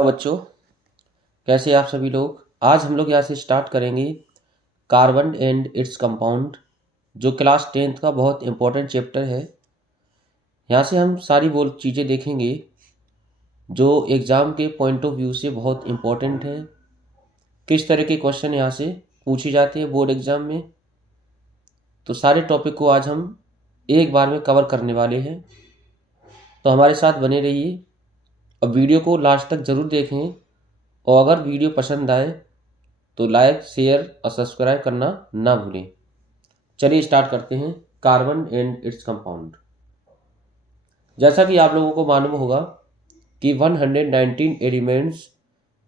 Hello बच्चों, कैसे आप सभी लोग। आज हम लोग यहाँ से स्टार्ट करेंगे कार्बन एंड इट्स कंपाउंड, जो क्लास 10th का बहुत इंपॉर्टेंट चैप्टर है। यहाँ से हम सारी वो चीज़ें देखेंगे जो एग्ज़ाम के पॉइंट ऑफ व्यू से बहुत इंपॉर्टेंट हैं। किस तरह के क्वेश्चन यहाँ से पूछे जाते हैं बोर्ड एग्ज़ाम में, तो सारे टॉपिक को आज हम एक बार में कवर करने वाले हैं। तो हमारे साथ बने रहिए और वीडियो को लास्ट तक ज़रूर देखें। और अगर वीडियो पसंद आए तो लाइक, शेयर और सब्सक्राइब करना ना भूलें। चलिए स्टार्ट करते हैं। Carbon and its compound. जैसा कि आप लोगों को मालूम होगा कि 119 एलिमेंट्स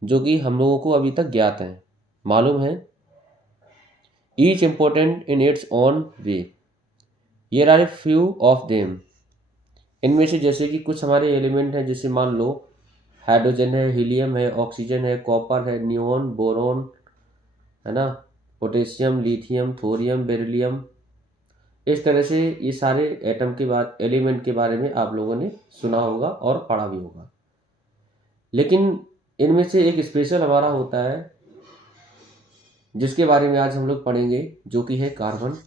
जो कि हम लोगों को अभी तक ज्ञात हैं, मालूम है, each important in its own way. Here are a few of them. इनमें से जैसे कि कुछ हमारे एलिमेंट हैं, जैसे मान लो हाइड्रोजन है, हीलियम है, ऑक्सीजन है, कॉपर है, नियोन, बोरोन है ना, पोटेशियम, लिथियम, थोरियम, बेरिलियम। इस तरह से ये सारे एटम के बाद एलिमेंट के बारे में आप लोगों ने सुना होगा और पढ़ा भी होगा। लेकिन इनमें से एक स्पेशल हमारा होता है जिसके बारे में आज हम लोग पढ़ेंगे, जो कि है कार्बन।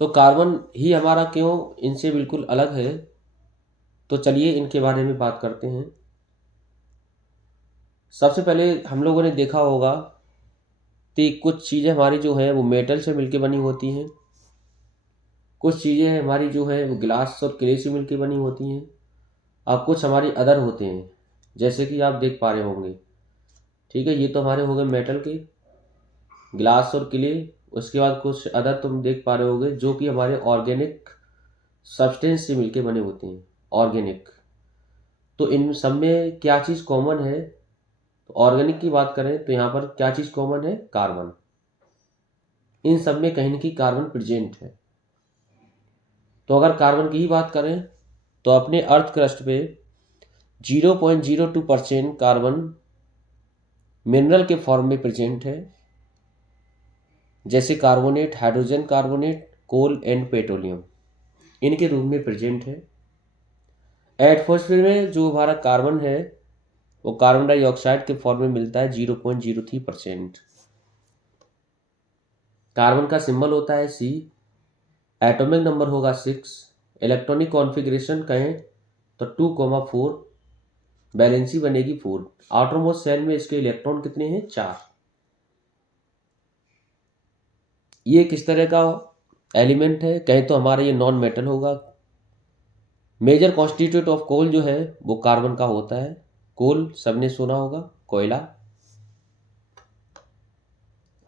तो कार्बन ही हमारा क्यों इनसे बिल्कुल अलग है, तो चलिए इनके बारे में बात करते हैं। सबसे पहले हम लोगों ने देखा होगा कि कुछ चीज़ें हमारी जो है वो मेटल से मिलके बनी होती हैं, कुछ चीज़ें हमारी जो है वो गिलास और क्ले से मिलके बनी होती हैं, और कुछ हमारी अदर होते हैं, जैसे कि आप देख पा रहे होंगे। ठीक है, ये तो हमारे हो गए मेटल के, ग्लास और क्ले। उसके बाद कुछ अदर तुम देख पा रहे होगे जो कि हमारे ऑर्गेनिक सब्सटेंस से मिलके बने होते हैं, ऑर्गेनिक। तो इन सब में क्या चीज़ कॉमन है, तो ऑर्गेनिक की बात करें तो यहाँ पर क्या चीज़ कॉमन है, कार्बन। इन सब में कहीं ना कहीं कार्बन प्रेजेंट है। तो अगर कार्बन की ही बात करें तो अपने अर्थ क्रस्ट पे 0.02% कार्बन मिनरल के फॉर्म में प्रेजेंट है, जैसे carbonate, hydrogen carbonate, coal and petroleum, इनके रूप में प्रेजेंट है। एटमॉस्फेयर में जो हमारा कार्बन है वो कार्बन डाइऑक्साइड के फॉर्म में मिलता है 0.03%। कार्बन का सिंबल होता है सी, एटॉमिक नंबर होगा 6, इलेक्ट्रॉनिक कॉन्फ़िगरेशन कहें तो 2,4, वैलेंसी बनेगी 4। आउटरमोस्ट सेल में इसके इलेक्ट्रॉन कितने हैं, 4। ये किस तरह का एलिमेंट है, कहें तो हमारा ये नॉन मेटल होगा। मेजर कॉन्स्टिट्यूट ऑफ कोल जो है वो कार्बन का होता है। कोल सबने सुना होगा, कोयला।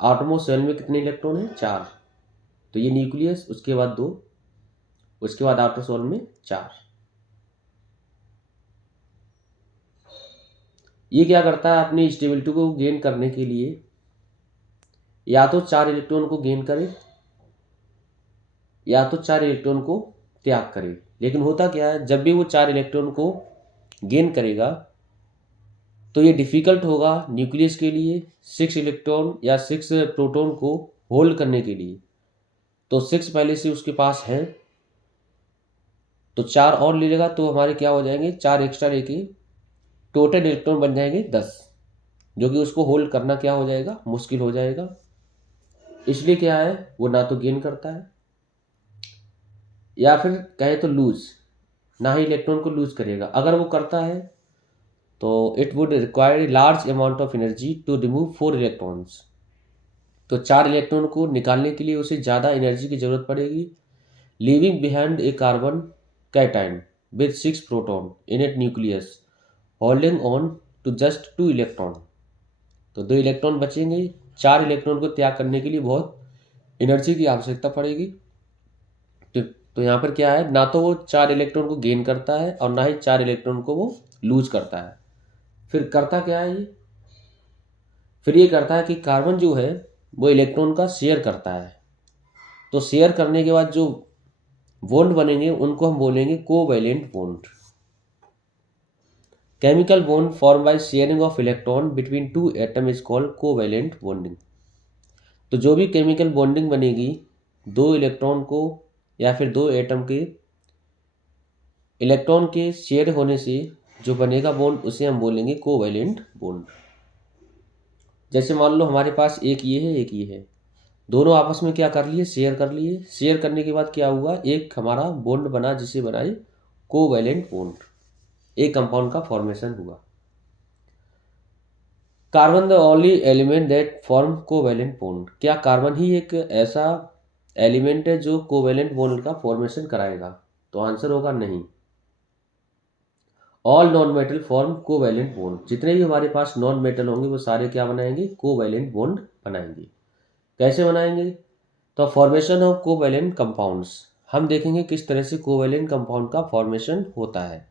आटमोस्ट सेल में कितने इलेक्ट्रॉन हैं, 4। तो ये न्यूक्लियस, उसके बाद 2, उसके बाद आउटर सेल में 4। ये क्या करता है, अपनी स्टेबिलिटी को गेन करने के लिए या तो 4 इलेक्ट्रॉन को गेन करे या तो 4 इलेक्ट्रॉन को त्याग करे। लेकिन होता क्या है, जब भी वो 4 इलेक्ट्रॉन को गेन करेगा तो ये डिफ़िकल्ट होगा न्यूक्लियस के लिए 6 इलेक्ट्रॉन या 6 प्रोटॉन को होल्ड करने के लिए। तो 6 पहले से उसके पास है, तो 4 और ले लेगा तो हमारे क्या हो जाएंगे, 4 एक्स्ट्रा लेके टोटल इलेक्ट्रॉन बन जाएंगे 10, जो कि उसको होल्ड करना क्या हो जाएगा, मुश्किल हो जाएगा। इसलिए क्या है, वो ना तो गेन करता है या फिर कहे तो लूज, ना ही इलेक्ट्रॉन को लूज करेगा। अगर वो करता है तो it would require large amount of energy to remove 4 electrons. तो 4 इलेक्ट्रॉन को निकालने के लिए उसे ज़्यादा एनर्जी की जरूरत पड़ेगी, leaving behind a carbon cation with 6 proton in it nucleus holding on to just 2 electron. तो 2 इलेक्ट्रॉन बचेंगे। 4 इलेक्ट्रॉन को त्याग करने के लिए बहुत एनर्जी की आवश्यकता पड़ेगी। तो यहाँ पर क्या है, ना तो वो 4 इलेक्ट्रॉन को गेन करता है और ना ही 4 इलेक्ट्रॉन को वो लूज करता है। फिर करता क्या है ये, फिर ये करता है कि कार्बन जो है वो इलेक्ट्रॉन का शेयर करता है। तो शेयर करने के बाद जो बॉन्ड बनेंगे उनको हम बोलेंगे covalent bond. Chemical bond form by sharing of electron between 2 atom is called covalent bonding. तो जो भी केमिकल बॉन्डिंग बनेगी 2 इलेक्ट्रॉन को या फिर 2 एटम के इलेक्ट्रॉन के शेयर होने से जो बनेगा बॉन्ड उसे हम बोलेंगे कोवैलेंट बॉन्ड। जैसे मान लो हमारे पास एक ये है एक ये है, दोनों आपस में क्या कर लिए, शेयर कर लिए। शेयर करने के बाद क्या हुआ, एक हमारा बॉन्ड बना जिसे बनाए कोवैलेंट बॉन्ड, एक कंपाउंड का फॉर्मेशन हुआ। Carbon the only element that form covalent bond. क्या कार्बन ही एक ऐसा एलिमेंट है जो कोवैलेंट बॉन्ड का फॉर्मेशन कराएगा? तो आंसर होगा नहीं। All non metal form covalent bond. जितने भी हमारे पास नॉन मेटल होंगे वो सारे क्या बनाएंगे, कोवैलेंट बॉन्ड बनाएंगे। कैसे बनाएंगे? तो फॉर्मेशन ऑफ कोवैलेंट कंपाउंड्स, हम देखेंगे किस तरह से कोवैलेंट कंपाउंड का फॉर्मेशन होता है।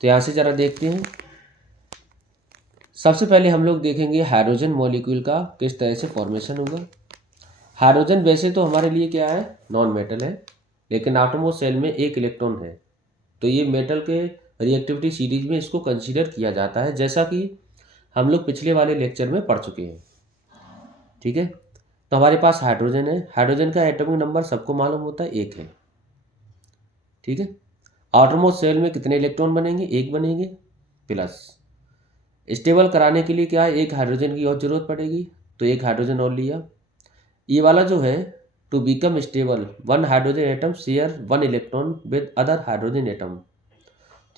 तो यहाँ से जरा देखते हैं। सबसे पहले हम लोग देखेंगे हाइड्रोजन मॉलिक्यूल का किस तरह से फॉर्मेशन होगा। हाइड्रोजन वैसे तो हमारे लिए क्या है, नॉन मेटल है, लेकिन आटोमोस शेल में एक इलेक्ट्रॉन है, तो ये मेटल के रिएक्टिविटी सीरीज में इसको कंसीडर किया जाता है, जैसा कि हम लोग पिछले वाले लेक्चर में पढ़ चुके हैं। ठीक है, तो हमारे पास हाइड्रोजन है, हाइड्रोजन का एटॉमिक नंबर सबको मालूम होता है, एक है। ठीक है, आटोमोस शेल में कितने इलेक्ट्रॉन बनेंगे, एक बनेंगे। प्लस स्टेबल कराने के लिए क्या है, एक हाइड्रोजन की और जरूरत पड़ेगी, तो एक हाइड्रोजन और लिया। ये वाला जो है, to become stable one hydrogen atom share one electron with other hydrogen atom.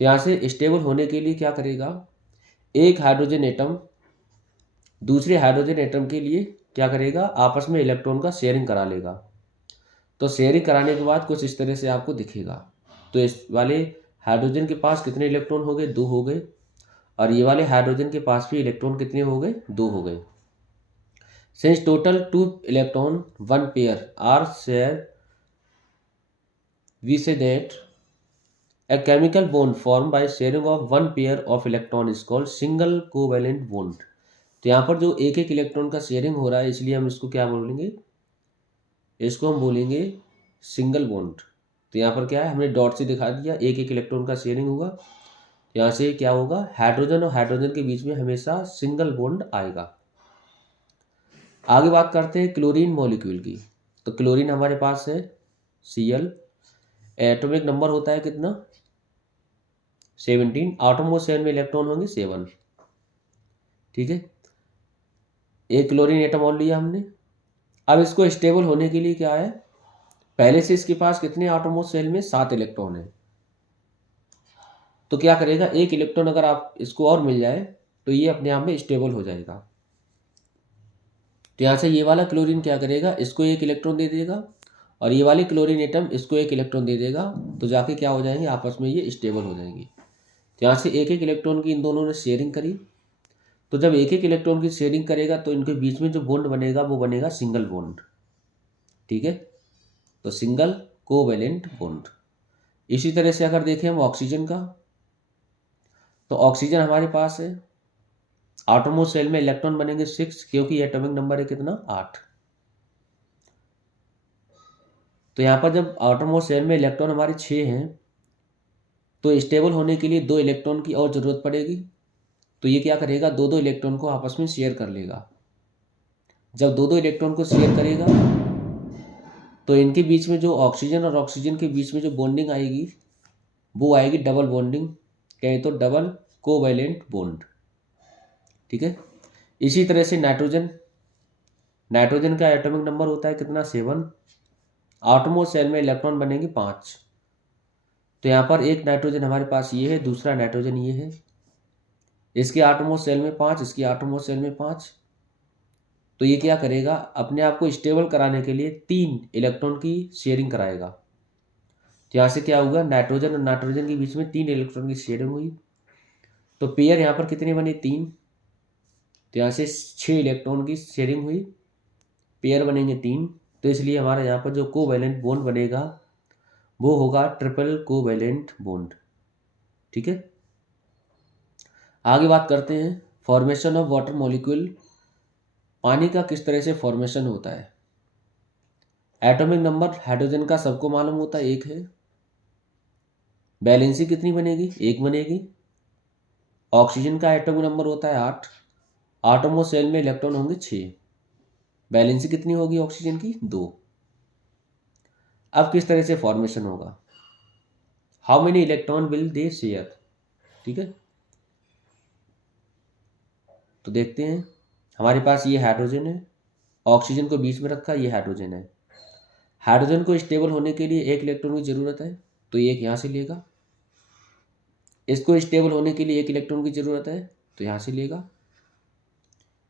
तो यहाँ से स्टेबल होने के लिए क्या करेगा, एक हाइड्रोजन एटम दूसरे हाइड्रोजन एटम के लिए क्या करेगा, आपस में इलेक्ट्रॉन का शेयरिंग करा लेगा। तो शेयरिंग कराने के बाद कुछ इस तरह से आपको दिखेगा। तो इस वाले हाइड्रोजन के पास कितने इलेक्ट्रॉन हो गए, दो हो गए, और ये वाले हाइड्रोजन के पास भी इलेक्ट्रॉन कितने हो गए, दो हो गए। Since total two electron one pair are share, we say that a chemical bond formed by sharing of one pair of electron is called single covalent bond। तो यहाँ पर जो एक एक इलेक्ट्रॉन का शेयरिंग हो रहा है, इसलिए हम इसको क्या बोलेंगे, इसको हम बोलेंगे सिंगल बॉन्ड। तो यहाँ पर क्या है, हमने डॉट से दिखा दिया, एक एक इलेक्ट्रॉन का शेयरिंग होगा। यहाँ से क्या होगा, हाइड्रोजन और हाइड्रोजन के बीच में हमेशा सिंगल बॉन्ड आएगा। आगे बात करते हैं क्लोरीन मॉलिक्यूल की। तो क्लोरीन हमारे पास है Cl, एटॉमिक नंबर होता है कितना, 17। आटोमोस शेल में इलेक्ट्रॉन होंगे 7। ठीक है, एक क्लोरीन एटम और लिया हमने। अब इसको स्टेबल होने के लिए क्या है, पहले से इसके पास कितने आटोमोस शेल में 7 इलेक्ट्रॉन है, तो क्या करेगा, एक इलेक्ट्रॉन अगर आप इसको और मिल जाए तो ये अपने आप में स्टेबल हो जाएगा। तो यहाँ से ये वाला क्लोरीन क्या करेगा, इसको एक इलेक्ट्रॉन दे देगा, और ये वाली क्लोरीन एटम इसको एक इलेक्ट्रॉन दे देगा, तो जाके क्या हो जाएंगे, आपस में ये स्टेबल हो जाएंगे। तो यहाँ से एक एक इलेक्ट्रॉन की इन दोनों ने शेयरिंग करी। तो जब एक एक इलेक्ट्रॉन की शेयरिंग करेगा तो इनके बीच में जो बॉन्ड बनेगा वो बनेगा सिंगल बॉन्ड। ठीक है, तो सिंगल कोवैलेंट बॉन्ड। इसी तरह से अगर देखें हम ऑक्सीजन का, तो ऑक्सीजन हमारे पास है, आटोमोस शेल में इलेक्ट्रॉन बनेंगे 6, क्योंकि एटॉमिक नंबर है कितना, 8। तो यहाँ पर जब आटोमोस शेल में इलेक्ट्रॉन हमारे 6 हैं, तो स्टेबल होने के लिए 2 इलेक्ट्रॉन की और जरूरत पड़ेगी। तो ये क्या करेगा, दो दो इलेक्ट्रॉन को आपस में शेयर कर लेगा। जब दो दो इलेक्ट्रॉन को शेयर करेगा तो इनके बीच में जो ऑक्सीजन और ऑक्सीजन के बीच में जो बॉन्डिंग आएगी वो आएगी डबल बॉन्डिंग, कहें तो डबल कोवैलेंट बॉन्ड। ठीक है, इसी तरह से नाइट्रोजन, नाइट्रोजन का एटॉमिक नंबर होता है कितना, 7। आटोमोस शेल में इलेक्ट्रॉन बनेंगे 5। तो यहाँ पर एक नाइट्रोजन हमारे पास ये है, दूसरा नाइट्रोजन ये है, इसके आटोमोस शेल में 5, इसकी आटोमोस शेल में 5। तो ये क्या करेगा, अपने आप को स्टेबल कराने के लिए 3 इलेक्ट्रॉन की शेयरिंग कराएगा। तो यहाँ से क्या होगा, नाइट्रोजन और नाइट्रोजन के बीच में 3 इलेक्ट्रॉन की शेयरिंग हुई, तो पेयर यहाँ पर कितने बने, 3। तो यहाँ से 6 इलेक्ट्रॉन की शेयरिंग हुई, पेयर बनेंगे 3। तो इसलिए हमारा यहाँ पर जो कोवैलेंट बॉन्ड बनेगा वो होगा ट्रिपल कोवैलेंट बॉन्ड। ठीक है, आगे बात करते हैं फॉर्मेशन ऑफ वाटर मॉलिक्यूल। पानी का किस तरह से फॉर्मेशन होता है। एटॉमिक नंबर हाइड्रोजन का सबको मालूम होता है, 1 है। वैलेंसी कितनी बनेगी, 1 बनेगी। ऑक्सीजन का एटॉमिक नंबर होता है 8। आटोमोस शेल में इलेक्ट्रॉन होंगे 6। वैलेंसी कितनी होगी ऑक्सीजन की, 2। अब किस तरह से फॉर्मेशन होगा, how many electron will they share. ठीक है, तो देखते हैं। हमारे पास ये हाइड्रोजन है, ऑक्सीजन को बीच में रखा, ये हाइड्रोजन है। हाइड्रोजन को स्टेबल होने के लिए एक इलेक्ट्रॉन की ज़रूरत है, तो ये एक यहाँ से लेगा। इसको स्टेबल होने के लिए एक इलेक्ट्रॉन की ज़रूरत है, तो यहाँ से लेगा।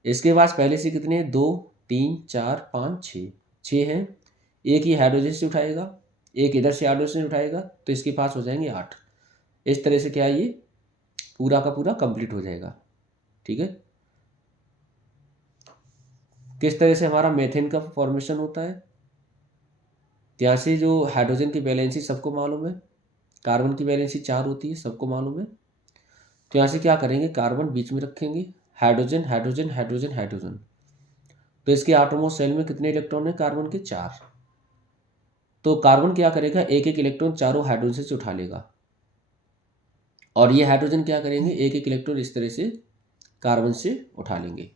इसके पास पहले से कितने हैं, 2 3 4 5 6, 6 हैं। एक ही हाइड्रोजन से उठाएगा, एक इधर से हाइड्रोजन से उठाएगा, तो इसके पास हो जाएंगे 8। इस तरह से क्या है, ये पूरा का पूरा कंप्लीट हो जाएगा। ठीक है, किस तरह से हमारा मेथेन का फॉर्मेशन होता है। यहाँ से जो हाइड्रोजन की वैलेंसी सबको मालूम है, कार्बन की वैलेंसी 4 होती है, सबको मालूम है। तो यहाँ से क्या करेंगे, कार्बन बीच में रखेंगे, हाइड्रोजन हाइड्रोजन हाइड्रोजन हाइड्रोजन। तो इसके आटोमोस्ट शेल में कितने इलेक्ट्रॉन है, कार्बन के 4। तो कार्बन क्या करेगा, एक एक इलेक्ट्रॉन चारों हाइड्रोजन से उठा लेगा, और ये हाइड्रोजन क्या करेंगे, एक एक इलेक्ट्रॉन इस तरह से कार्बन से उठा लेंगे।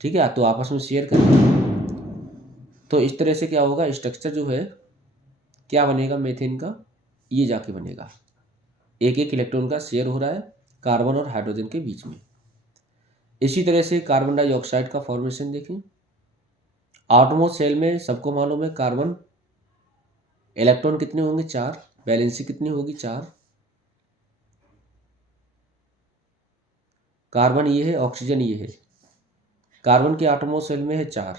ठीक है, तो आपस में शेयर करेंगे। तो इस तरह से क्या होगा, स्ट्रक्चर जो है क्या बनेगा मेथेन का, ये जाके बनेगा। एक एक इलेक्ट्रॉन का शेयर हो रहा है कार्बन और हाइड्रोजन के बीच में। इसी तरह से कार्बन डाइऑक्साइड का फॉर्मेशन देखें। आटोमोस्ट शेल में सबको मालूम है, कार्बन इलेक्ट्रॉन कितने होंगे, 4, वैलेंसी कितनी होगी, 4। कार्बन ये है, ऑक्सीजन ये है। कार्बन के आटोमोस्ट शेल में है 4,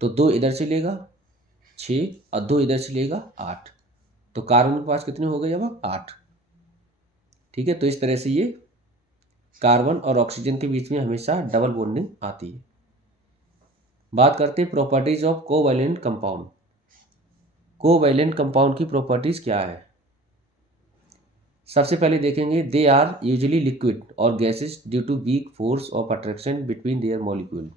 तो 2 इधर से लेगा 6, और 2 इधर से लेगा 8। तो कार्बन के पास कितने हो गए अब, 8। ठीक है, तो इस तरह से ये कार्बन और ऑक्सीजन के बीच में हमेशा डबल बॉन्डिंग आती है। बात करते हैं properties of covalent compound. Covalent compound की प्रॉपर्टीज क्या है। सबसे पहले देखेंगे, दे आर यूजुअली लिक्विड और gases due to weak force of attraction between their molecule.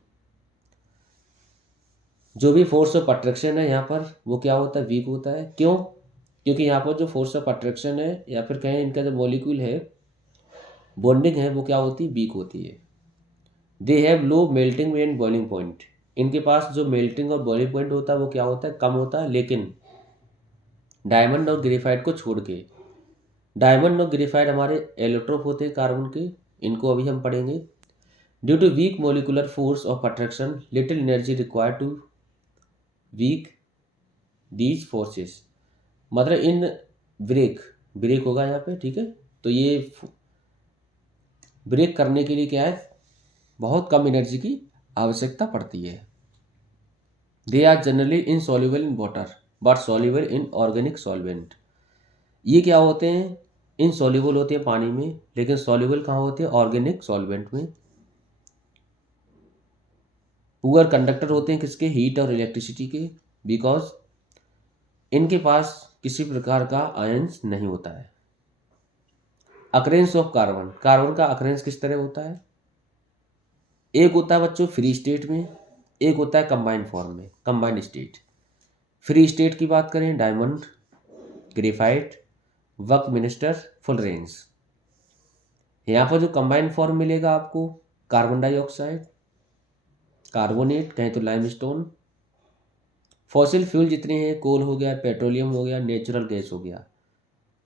जो भी फोर्स ऑफ अट्रैक्शन है यहाँ पर, वो क्या होता है, वीक होता है। क्यों, क्योंकि यहाँ पर जो फोर्स ऑफ अट्रैक्शन है, या फिर कहें इनका जो मॉलिक्यूल है, बॉन्डिंग है, वो क्या होती है, वीक होती है। They have low melting and boiling point. इनके पास जो मेल्टिंग और बॉइलिंग पॉइंट होता है वो क्या होता है, कम होता है। लेकिन डायमंड और ग्रेफाइट को छोड़ के, डायमंड और ग्रेफाइट हमारे एलोट्रोप होते हैं कार्बन के, इनको अभी हम पढ़ेंगे। Due to weak molecular force of attraction little energy required to weak these forces. मतलब इन ब्रेक ब्रेक होगा यहाँ पे, ठीक है। तो ये ब्रेक करने के लिए क्या है, बहुत कम एनर्जी की आवश्यकता पड़ती है। They are generally insoluble in water but soluble in organic solvent. ये क्या होते हैं, इनसॉल्युबल होते हैं पानी में, लेकिन सॉल्युबल कहाँ होते हैं, ऑर्गेनिक सॉल्वेंट में। पुअर कंडक्टर होते हैं किसके, हीट और इलेक्ट्रिसिटी के, बिकॉज इनके पास किसी प्रकार का आयंस नहीं होता है। अकरेंस ऑफ कार्बन, कार्बन का अकरेंस किस तरह होता है, एक होता है बच्चों फ्री स्टेट में, एक होता है कंबाइंड फॉर्म में, कंबाइंड स्टेट। फ्री स्टेट की बात करें, डायमंड, ग्रेफाइट, बकमिंस्टर, फुलरेंस। यहाँ पर जो कंबाइंड फॉर्म मिलेगा आपको, कार्बन डाइऑक्साइड, कार्बोनेट, कहें तो लाइमस्टोन। फॉसिल फ्यूल जितने हैं, कोल हो गया, पेट्रोलियम हो गया, नेचुरल गैस हो गया,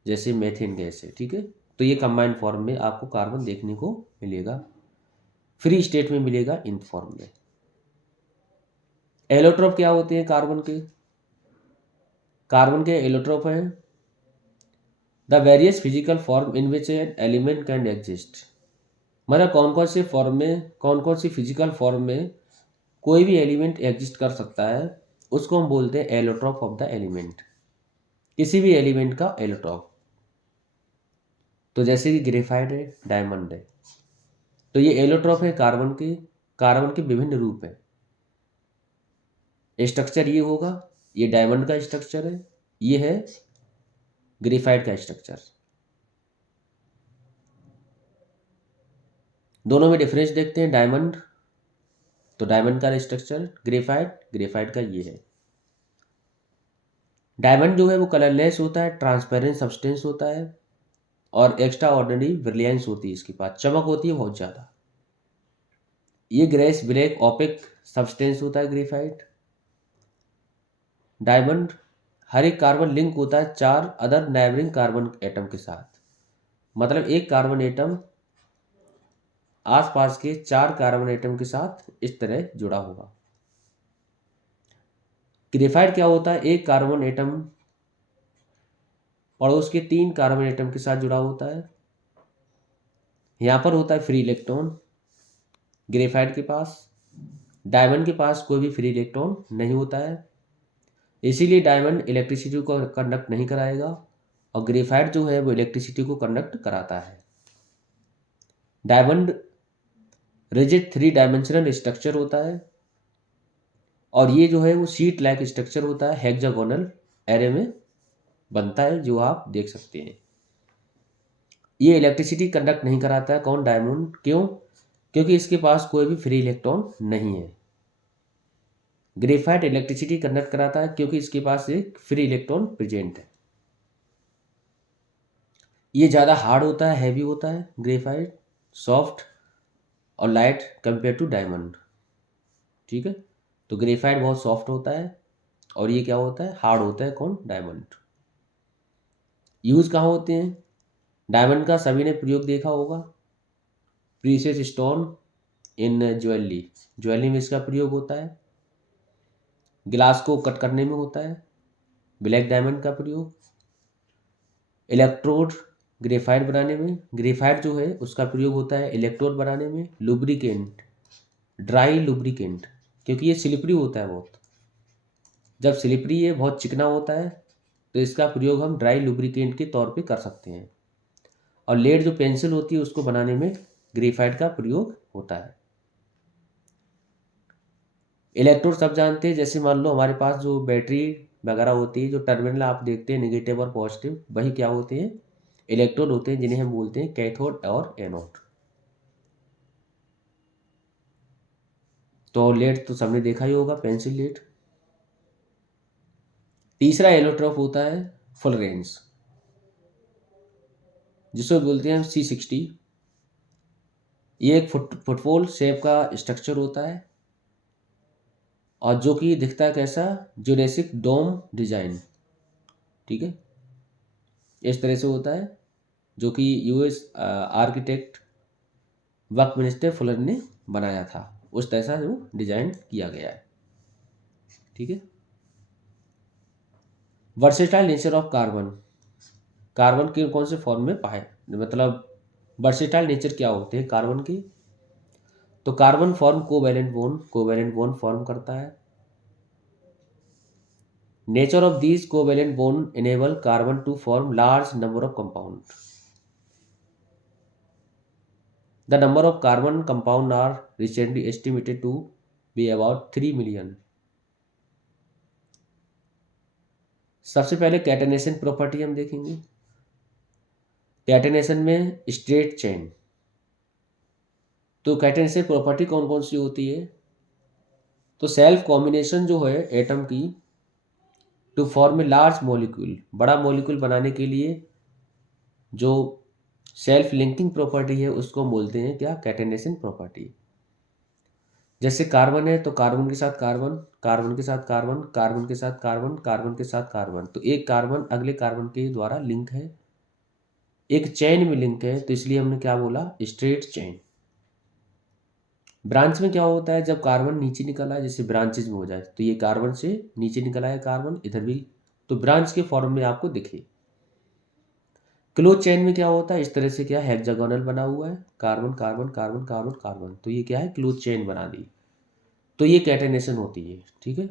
जैसे मेथेन गैस है, ठीक है। तो ये कंबाइंड फॉर्म में आपको कार्बन देखने को मिलेगा, फ्री स्टेट में मिलेगा इन फॉर्म में। एलोट्रोप क्या होते हैं कार्बन के, कार्बन के एलोट्रोप हैं the various physical form in which an element can exist. मतलब कौन कौन से फॉर्म में, कौन कौन सी फिजिकल फॉर्म में कोई भी एलिमेंट एग्जिस्ट कर सकता है, उसको हम बोलते हैं एलोट्रोप ऑफ द एलिमेंट, किसी भी एलिमेंट का एलोट्रोप। तो जैसे कि ग्रेफाइट है, डायमंड है, तो ये एलोट्रोप है कार्बन के। कार्बन के विभिन्न रूप है, स्ट्रक्चर ये होगा, ये डायमंड का स्ट्रक्चर है, ये है ग्रेफाइट का स्ट्रक्चर। दोनों में डिफरेंस देखते हैं। डायमंड, तो डायमंड का स्ट्रक्चर, ग्रेफाइट, ग्रेफाइट का ये है। डायमंड जो है वो कलरलेस होता है, ट्रांसपेरेंट सब्सटेंस होता है, और एक्स्ट्रा ऑर्डिनरी ब्रिलियंस होती है, इसके पास चमक होती है बहुत ज़्यादा। ये ग्रेस ब्लैक ओपेक सब्सटेंस होता है ग्रेफाइट। डायमंड, हर एक कार्बन लिंक होता है 4 अदर नाइबरिंग कार्बन एटम के साथ। मतलब एक कार्बन एटम आसपास के 4 कार्बन एटम के साथ इस तरह जुड़ा होगा। ग्रेफाइट क्या होता है, एक कार्बन एटम पड़ोस के 3 कार्बन एटम के साथ जुड़ा होता है। यहाँ पर होता है फ्री इलेक्ट्रॉन ग्रेफाइट के पास। डायमंड के पास कोई भी फ्री इलेक्ट्रॉन नहीं होता है, इसीलिए डायमंड इलेक्ट्रिसिटी को कंडक्ट नहीं कराएगा, और ग्रेफाइट जो है वो इलेक्ट्रिसिटी को कंडक्ट कराता है। डायमंड रिजिड 3 डायमेंशनल स्ट्रक्चर होता है, और ये जो है वो शीट लाइक स्ट्रक्चर होता है, हेक्सागोनल एरे में बनता है, जो आप देख सकते हैं। ये इलेक्ट्रिसिटी कंडक्ट नहीं कराता है, कौन, डायमंड। क्यों? क्योंकि इसके पास कोई भी फ्री इलेक्ट्रॉन नहीं है। ग्रेफाइट इलेक्ट्रिसिटी कंडक्ट कराता है क्योंकि इसके पास एक फ्री इलेक्ट्रॉन प्रेजेंट है। ये ज़्यादा हार्ड होता है, हैवी होता है ग्रेफाइट, सॉफ्ट और लाइट कंपेयर टू डायमंड। ठीक है, तो ग्रेफाइट बहुत सॉफ्ट होता है और ये क्या होता है, हार्ड होता है, कौन, डायमंड। यूज़ कहाँ होते हैं? डायमंड का सभी ने प्रयोग देखा होगा, precious stone in jewellery, jewellery में इसका प्रयोग होता है। गिलास को कट करने में होता है, ब्लैक डायमंड का प्रयोग। इलेक्ट्रोड ग्रेफाइट बनाने में, ग्रेफाइट जो है उसका प्रयोग होता है इलेक्ट्रोड बनाने में। लुब्रिकेंट, ड्राई लुब्रिकेंट, क्योंकि ये स्लिपरी होता है बहुत, जब स्लिपरी है, बहुत चिकना होता है, तो इसका प्रयोग हम ड्राई लुब्रिकेंट के तौर पे कर सकते हैं। और लेड जो पेंसिल होती है उसको बनाने में ग्रेफाइट का प्रयोग होता है। इलेक्ट्रोड सब जानते हैं, जैसे मान लो हमारे पास जो बैटरी वगैरह होती है, जो टर्मिनल आप देखते हैं नेगेटिव और पॉजिटिव, वही क्या होते हैं, इलेक्ट्रोड होते हैं, जिन्हें हम बोलते हैं कैथोड और एनोड। तो लेड तो सबने देखा ही होगा, पेंसिल लेड। तीसरा एलोट्रोप होता है फुल रेंज, जिसको बोलते हैं C60। ये एक फुटबॉल शेप का स्ट्रक्चर होता है, और जो कि दिखता है कैसा, जुरेसिक डोम डिजाइन। ठीक है, इस तरह से होता है, जो कि US आर्किटेक्ट बकमिंस्टर फुलर ने बनाया था, उस तरह से वो डिजाइन किया गया है। ठीक है, versatile nature of carbon, carbon के कौन से फॉर्म में पाए, मतलब वर्सेटाइल नेचर क्या होते हैं कार्बन के। तो carbon form covalent bond form करता है। Nature of these covalent bond enable carbon to form large number of compound. The number of carbon compound are recently estimated to be about 3 million. सबसे पहले catenation property हम देखेंगे। Catenation में straight chain, तो catenation property कौन कौन सी होती है, तो सेल्फ कॉम्बिनेशन जो है एटम की to form a large molecule, बड़ा मॉलिक्यूल बनाने के लिए जो सेल्फ लिंकिंग प्रॉपर्टी है उसको बोलते हैं क्या, कैटेनेशन प्रॉपर्टी। जैसे कार्बन है तो कार्बन के साथ कार्बन, कार्बन के साथ कार्बन, कार्बन के साथ कार्बन, कार्बन के साथ कार्बन, तो एक कार्बन अगले कार्बन के द्वारा लिंक है, एक चेन में लिंक है, तो इसलिए हमने क्या बोला, स्ट्रेट चेन। ब्रांच में क्या होता है, जब कार्बन नीचे निकल आए, जैसे ब्रांचेज में हो जाए, तो ये कार्बन से नीचे निकल आए कार्बन, इधर भी, तो ब्रांच के फॉर्म में आपको दिखे। क्लोज चेन में क्या होता है, इस तरह से क्या, हेक्सागोनल बना हुआ है, carbon carbon carbon carbon carbon, तो ये क्या है, क्लोज चेन बना दी, तो ये कैटेनेशन होती है। ठीक है,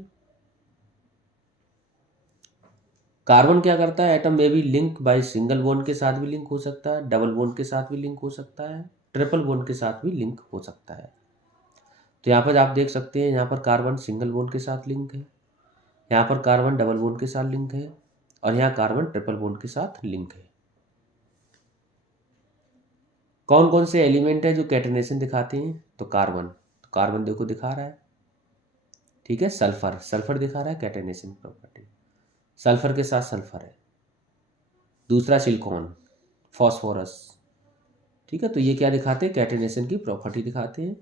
कार्बन क्या करता है, एटम में भी लिंक बाय सिंगल बॉन्ड के साथ भी लिंक हो सकता है, डबल बॉन्ड के साथ भी लिंक हो सकता है, ट्रिपल बॉन्ड के साथ भी लिंक हो सकता है। तो यहाँ पर आप देख सकते हैं, यहाँ पर कार्बन सिंगल बॉन्ड के साथ लिंक है, यहाँ पर कार्बन डबल बॉन्ड के साथ लिंक है, और यहाँ कार्बन ट्रिपल बॉन्ड के साथ लिंक है। कौन कौन से एलिमेंट है जो कैटेनेशन दिखाते हैं, तो कार्बन, तो कार्बन देखो दिखा रहा है। ठीक है, सल्फर, सल्फर दिखा रहा है कैटेनेशन प्रॉपर्टी, सल्फर के साथ सल्फर है। दूसरा सिलिकॉन, फॉस्फोरस। ठीक है, तो ये क्या दिखाते हैं, कैटेनेशन की प्रॉपर्टी दिखाते हैं।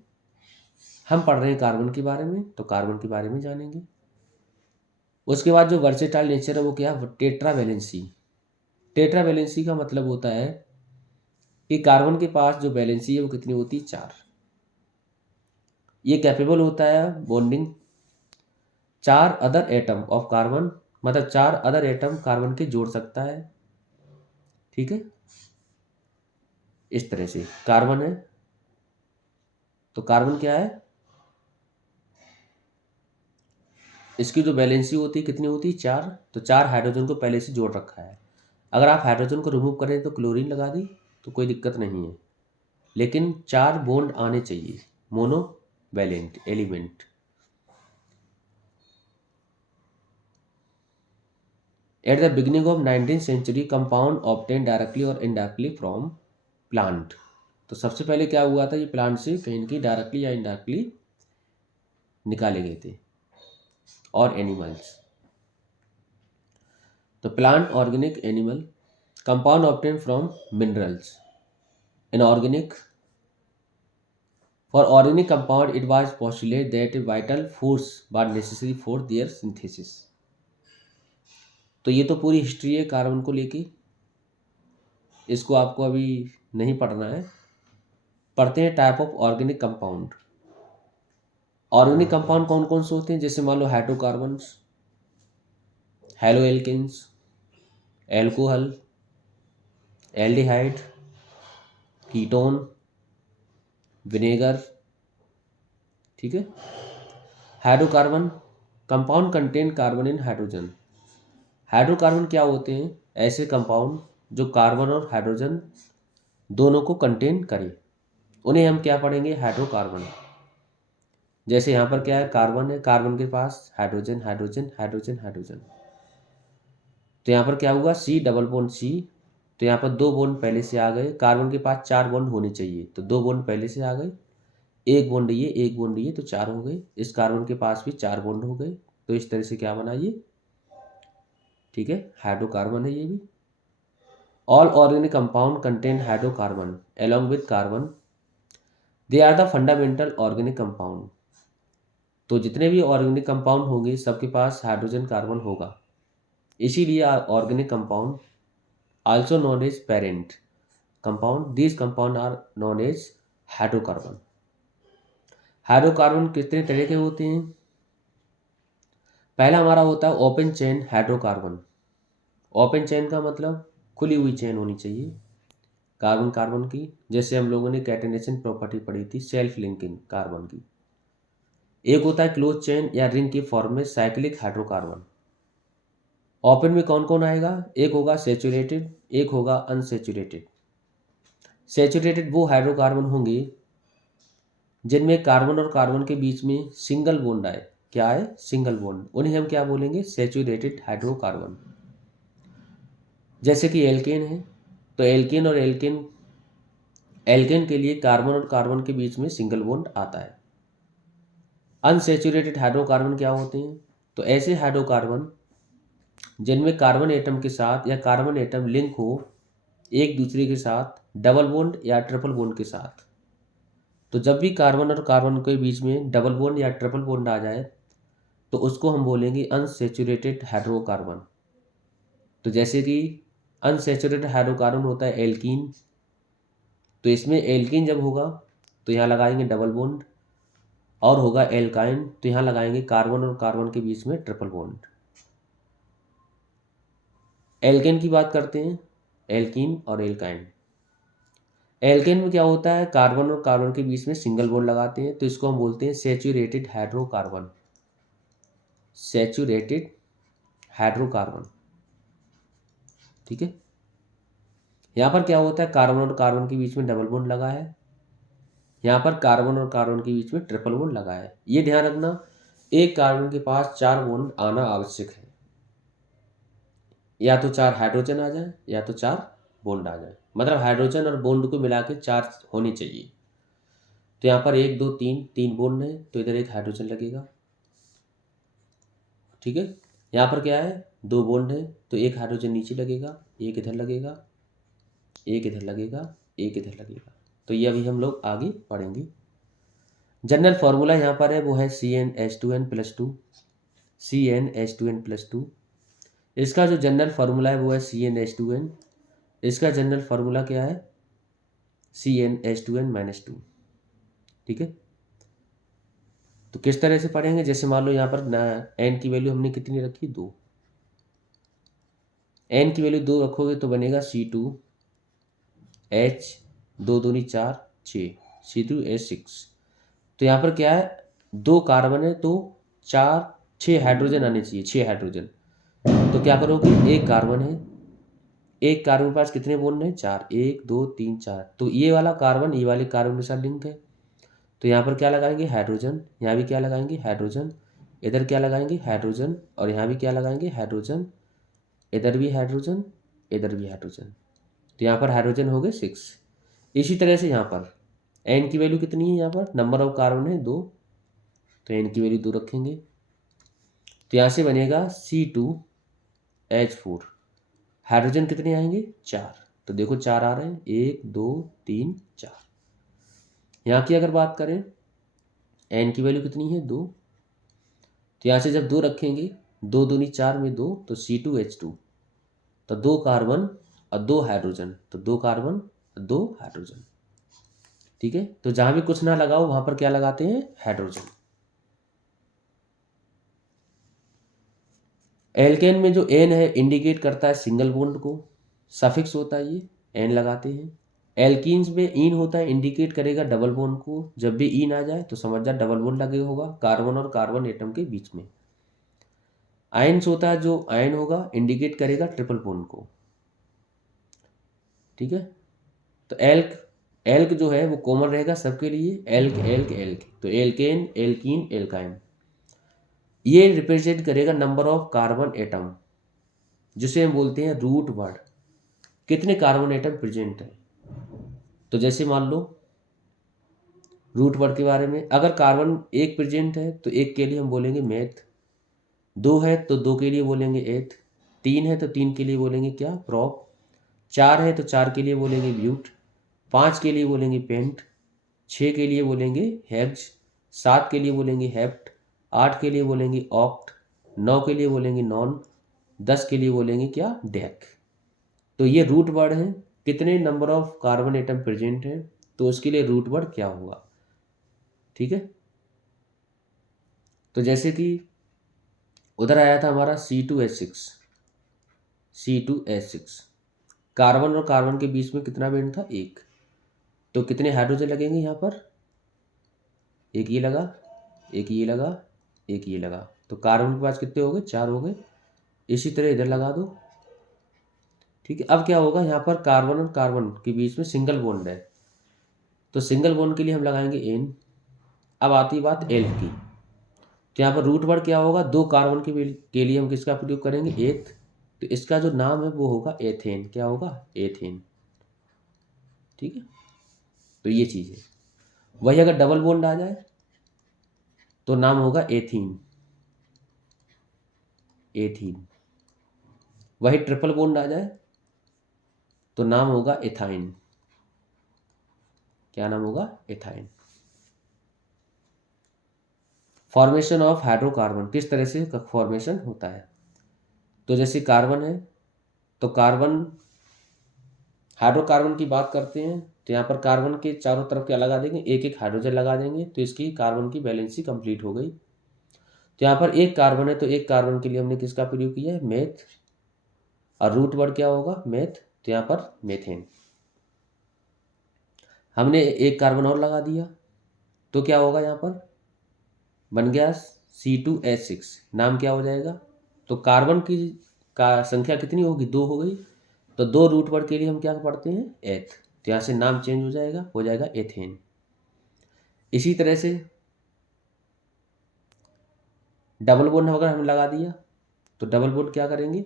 हम पढ़ रहे हैं कार्बन के बारे में, तो कार्बन के बारे में जानेंगे। उसके बाद जो वर्सेटाइल नेचर है वो क्या, टेट्रावैलेंसी। टेट्रावैलेंसी का मतलब होता है कि कार्बन के पास जो वैलेंसी है वो कितनी होती है, 4। ये कैपेबल होता है bonding 4 other atom of carbon, मतलब 4 अदर एटम कार्बन के जोड़ सकता है। ठीक है, इस तरह से कार्बन है, तो कार्बन क्या है, इसकी जो वैलेंसी होती है कितनी होती है, 4। तो 4 हाइड्रोजन को पहले से जोड़ रखा है। अगर आप हाइड्रोजन को रिमूव करें तो क्लोरीन लगा दी तो कोई दिक्कत नहीं है, लेकिन 4 बॉन्ड आने चाहिए, monovalent element. At the beginning of 19th century compound obtain directly और इनडायरेक्टली फ्रॉम प्लांट। तो सबसे पहले क्या हुआ था, ये प्लांट से कहीं न कहीं डायरेक्टली या इनडायरेक्टली निकाले गए थे, और एनिमल्स। तो plant, organic, animal, compound obtain from minerals, inorganic. For organic compound, it was postulated that a vital force was necessary for their synthesis. तो ये तो पूरी हिस्ट्री है कार्बन को लेके, इसको आपको अभी नहीं पढ़ना है। पढ़ते हैं type of organic compound. Organic compound कौन कौन से होते हैं, जैसे मान लो hydrocarbons, haloalkanes, alcohol, aldehyde, ketone, vinegar. ठीक है, hydrocarbon compound contain carbon in hydrogen. Hydrocarbon क्या होते हैं, ऐसे कंपाउंड जो कार्बन और हाइड्रोजन दोनों को कंटेन करें, उन्हें हम क्या पढ़ेंगे, हाइड्रोकार्बन। जैसे यहाँ पर क्या है, कार्बन है, कार्बन के पास हाइड्रोजन हाइड्रोजन हाइड्रोजन हाइड्रोजन, तो यहाँ पर क्या हुआ, सी डबल बॉन्ड सी। तो यहाँ पर 2 बॉन्ड पहले से आ गए, कार्बन के पास 4 बॉन्ड होने चाहिए, तो 2 बॉन्ड पहले से आ गए, एक बॉन्ड ये एक बॉन्ड ये, तो 4 हो गए। इस कार्बन के पास भी 4 बॉन्ड हो गए, तो इस तरह से क्या बना ये, ठीक है, हाइड्रोकार्बन है ये भी। All organic compound contain hydrocarbon along with carbon, they are the fundamental organic compound. तो जितने भी ऑर्गेनिक कंपाउंड होंगे सबके पास हाइड्रोजन कार्बन होगा, इसीलिए organic compound also known as parent compound, these compound are known as hydrocarbon. Hydrocarbon कितने तरह के होते हैं, पहला हमारा होता है open chain hydrocarbon. Open chain का मतलब खुली हुई चेन होनी चाहिए कार्बन कार्बन की, जैसे हम लोगों ने कैटेनेशन प्रॉपर्टी पढ़ी थी, सेल्फ लिंकिंग कार्बन की। एक होता है क्लोज चेन या रिंग की फॉर्म में साइक्लिक हाइड्रोकार्बन। ओपन में कौन कौन आएगा, एक होगा सेचुरेटेड, एक होगा अनसेचुरेटेड। सेचुरेटेड वो हाइड्रोकार्बन होंगे जिनमें कार्बन और कार्बन के बीच में सिंगल बॉन्ड आए, क्या आए, सिंगल बॉन्ड, उन्हें हम क्या बोलेंगे, सेचुरेटेड हाइड्रोकार्बन। जैसे कि एल्केन है, तो एल्केन और एल्केन, एल्केन के लिए कार्बन और कार्बन के बीच में सिंगल बॉन्ड आता है। अनसेचुरेटेड हाइड्रोकार्बन क्या होते हैं, तो ऐसे हाइड्रोकार्बन जिनमें कार्बन एटम के साथ या कार्बन एटम लिंक हो एक दूसरे के साथ डबल बॉन्ड या ट्रिपल बॉन्ड के साथ। तो जब भी कार्बन और कार्बन के बीच में डबल बॉन्ड या ट्रिपल बॉन्ड आ जाए तो उसको हम बोलेंगे अनसेचुरेटेड हाइड्रोकार्बन। तो जैसे कि अनसेचुरेटेड हाइड्रोकार्बन होता है एल्कीन, तो इसमें एल्कीन जब होगा तो यहाँ लगाएंगे डबल बॉन्ड, और होगा एल्काइन तो यहाँ लगाएंगे कार्बन और कार्बन के बीच में ट्रिपल बॉन्ड। एल्केन की बात करते हैं, एल्कीन और एल्काइन। एल्केन में क्या होता है, कार्बन और कार्बन के बीच में सिंगल बॉन्ड लगाते हैं, तो इसको हम बोलते हैं सेचुरेटेड हाइड्रोकार्बन, सेचुरेटेड हाइड्रोकार्बन। ठीक है, यहाँ पर क्या होता है, कार्बन और कार्बन के बीच में डबल बॉन्ड लगा है, यहाँ पर कार्बन और कार्बन के बीच में ट्रिपल बॉन्ड लगा है। ये ध्यान रखना, एक कार्बन के पास 4 बॉन्ड आना आवश्यक है, या तो 4 हाइड्रोजन आ जाए या तो 4 बॉन्ड आ जाए, मतलब हाइड्रोजन और बॉन्ड को मिला के 4 होने चाहिए। तो यहाँ पर 1 2 3 3 बॉन्ड है, तो इधर एक हाइड्रोजन लगेगा। ठीक है, यहाँ पर क्या है, 2 बॉन्ड है, तो एक हाइड्रोजन नीचे लगेगा, एक इधर लगेगा, एक इधर लगेगा, एक इधर लगेगा। तो ये अभी हम लोग आगे पढ़ेंगे। जनरल फार्मूला यहाँ पर है वो है CnH2n+2, CnH2n+2। इसका जो जनरल फार्मूला है वो है CnH2n। इसका जनरल फार्मूला क्या है, CnH2n-2। ठीक है, तो किस तरह से पढ़ेंगे, जैसे मान लो यहाँ पर n की वैल्यू हमने कितनी रखी, 2। n की वैल्यू 2 रखोगे तो बनेगा C2H, 2 दूनी 4, 6, C2H6। तो यहाँ पर क्या है, 2 कार्बन है तो 6 हाइड्रोजन आने चाहिए, 6 हाइड्रोजन। तो क्या करोगे, एक कार्बन है, एक कार्बन के पास कितने बॉन्ड है, 4, 1 2 3 4। तो ये वाला कार्बन ये वाले कार्बन के साथ लिंक है, तो यहाँ पर क्या लगाएंगे, हाइड्रोजन। यहाँ भी क्या लगाएंगे, हाइड्रोजन। इधर क्या लगाएंगे, हाइड्रोजन। और यहाँ भी क्या लगाएंगे, हाइड्रोजन। इधर भी हाइड्रोजन, इधर भी हाइड्रोजन। तो यहाँ पर हाइड्रोजन हो गए 6। इसी तरह से यहाँ पर एन की वैल्यू कितनी है, यहाँ पर नंबर ऑफ कार्बन है 2, तो एन की वैल्यू 2 रखेंगे। तो यहाँ से बनेगा C2H4। हाइड्रोजन कितने आएंगे, 4। तो देखो 4 आ रहे हैं, 1 2 3 4। यहाँ की अगर बात करें, एन की वैल्यू कितनी है, 2। तो यहाँ से जब 2 रखेंगे, 2 दूनी 4 में 2, तो C2H2। तो 2 कार्बन और 2 हाइड्रोजन, तो 2 कार्बन 2 हाइड्रोजन। ठीक है, तो जहाँ भी कुछ ना लगाओ वहाँ पर क्या लगाते हैं, हाइड्रोजन। एल्केन में जो एन है इंडिकेट करता है सिंगल बॉन्ड को, सफिक्स होता है, ये एन लगाते हैं। एल्कीन्स में इन होता है, इंडिकेट करेगा डबल बॉन्ड को। जब भी इन आ जाए तो समझ जा डबल बॉन्ड लगे होगा कार्बन और कार्बन एटम के बीच में। आयन्स होता है, जो आयन होगा इंडिकेट करेगा ट्रिपल बॉन्ड को। ठीक है, तो एल्क एल्क जो है वो कॉमन रहेगा सबके लिए, एल्क एल्क एल्क। तो एल्केन एल्कीन एल्काइन, ये रिप्रेजेंट करेगा नंबर ऑफ कार्बन एटम, जिसे हम बोलते हैं रूट वर्ड। कितने कार्बन एटम प्रेजेंट है। तो जैसे मान लो रूट वर्ड के बारे में, अगर कार्बन एक प्रेजेंट है तो एक के लिए हम बोलेंगे मेथ, 2 है तो 2 के लिए बोलेंगे एथ, 3 है तो 3 के लिए बोलेंगे क्या, प्रॉप, 4 है तो 4 के लिए बोलेंगे ब्यूट, 5 के लिए बोलेंगे पेंट, 6 के लिए बोलेंगे हेक्स, 7 के लिए बोलेंगे हेप्ट, 8 के लिए बोलेंगे ऑक्ट, 9 के लिए बोलेंगे नॉन, 10 के लिए बोलेंगे क्या, डेक। तो ये रूट वर्ड है, कितने number of carbon atom present है, तो उसके लिए रूट वर्ड क्या होगा। ठीक है, तो जैसे कि उधर आया था हमारा C2H6, C2H6, कार्बन और कार्बन के बीच में कितना बॉन्ड था, 1। तो कितने हाइड्रोजन लगेंगे यहाँ पर, एक ये लगा, एक ये लगा, एक ये लगा। तो कार्बन के पास कितने हो गए, 4 हो गए। इसी तरह इधर लगा दो। ठीक है, अब क्या होगा, यहाँ पर कार्बन और कार्बन के बीच में सिंगल बॉन्ड है, तो सिंगल बॉन्ड के लिए हम लगाएंगे एन। अब आती बात एल्क की, तो यहाँ पर रूट वर्ड क्या होगा, 2 कार्बन के लिए हम किसका प्रयोग करेंगे, एथ। तो इसका जो नाम है वो होगा एथेन, क्या होगा, एथेन। ठीक है, तो ये चीज़ है। वही अगर डबल बॉन्ड आ जाए तो नाम होगा एथीन, एथीन। वही ट्रिपल बॉन्ड आ जाए तो नाम होगा एथाइन, क्या नाम होगा, एथाइन। फॉर्मेशन ऑफ हाइड्रोकार्बन, किस तरह से फॉर्मेशन होता है। तो जैसे कार्बन है, तो कार्बन, हाइड्रोकार्बन की बात करते हैं, तो यहाँ पर कार्बन के चारों तरफ क्या लगा देंगे, एक एक हाइड्रोजन लगा देंगे, तो इसकी कार्बन की वैलेंसी कंप्लीट हो गई। तो यहाँ पर एक कार्बन है तो एक कार्बन के लिए हमने किसका प्रयोग किया है, मेथ। और रूट वर्ड क्या होगा, मेथ, तो यहाँ पर मेथेन। हमने एक कार्बन और लगा दिया तो क्या होगा, यहाँ पर बन गया C2H6। नाम क्या हो जाएगा, तो कार्बन की का संख्या कितनी होगी, 2 हो गई। तो 2 रूट वर्ड के लिए हम क्या पढ़ते हैं, एथ। तो यहाँ से नाम चेंज हो जाएगा एथेन। इसी तरह से डबल बॉन्ड अगर हम लगा दिया तो डबल बॉन्ड क्या करेंगे,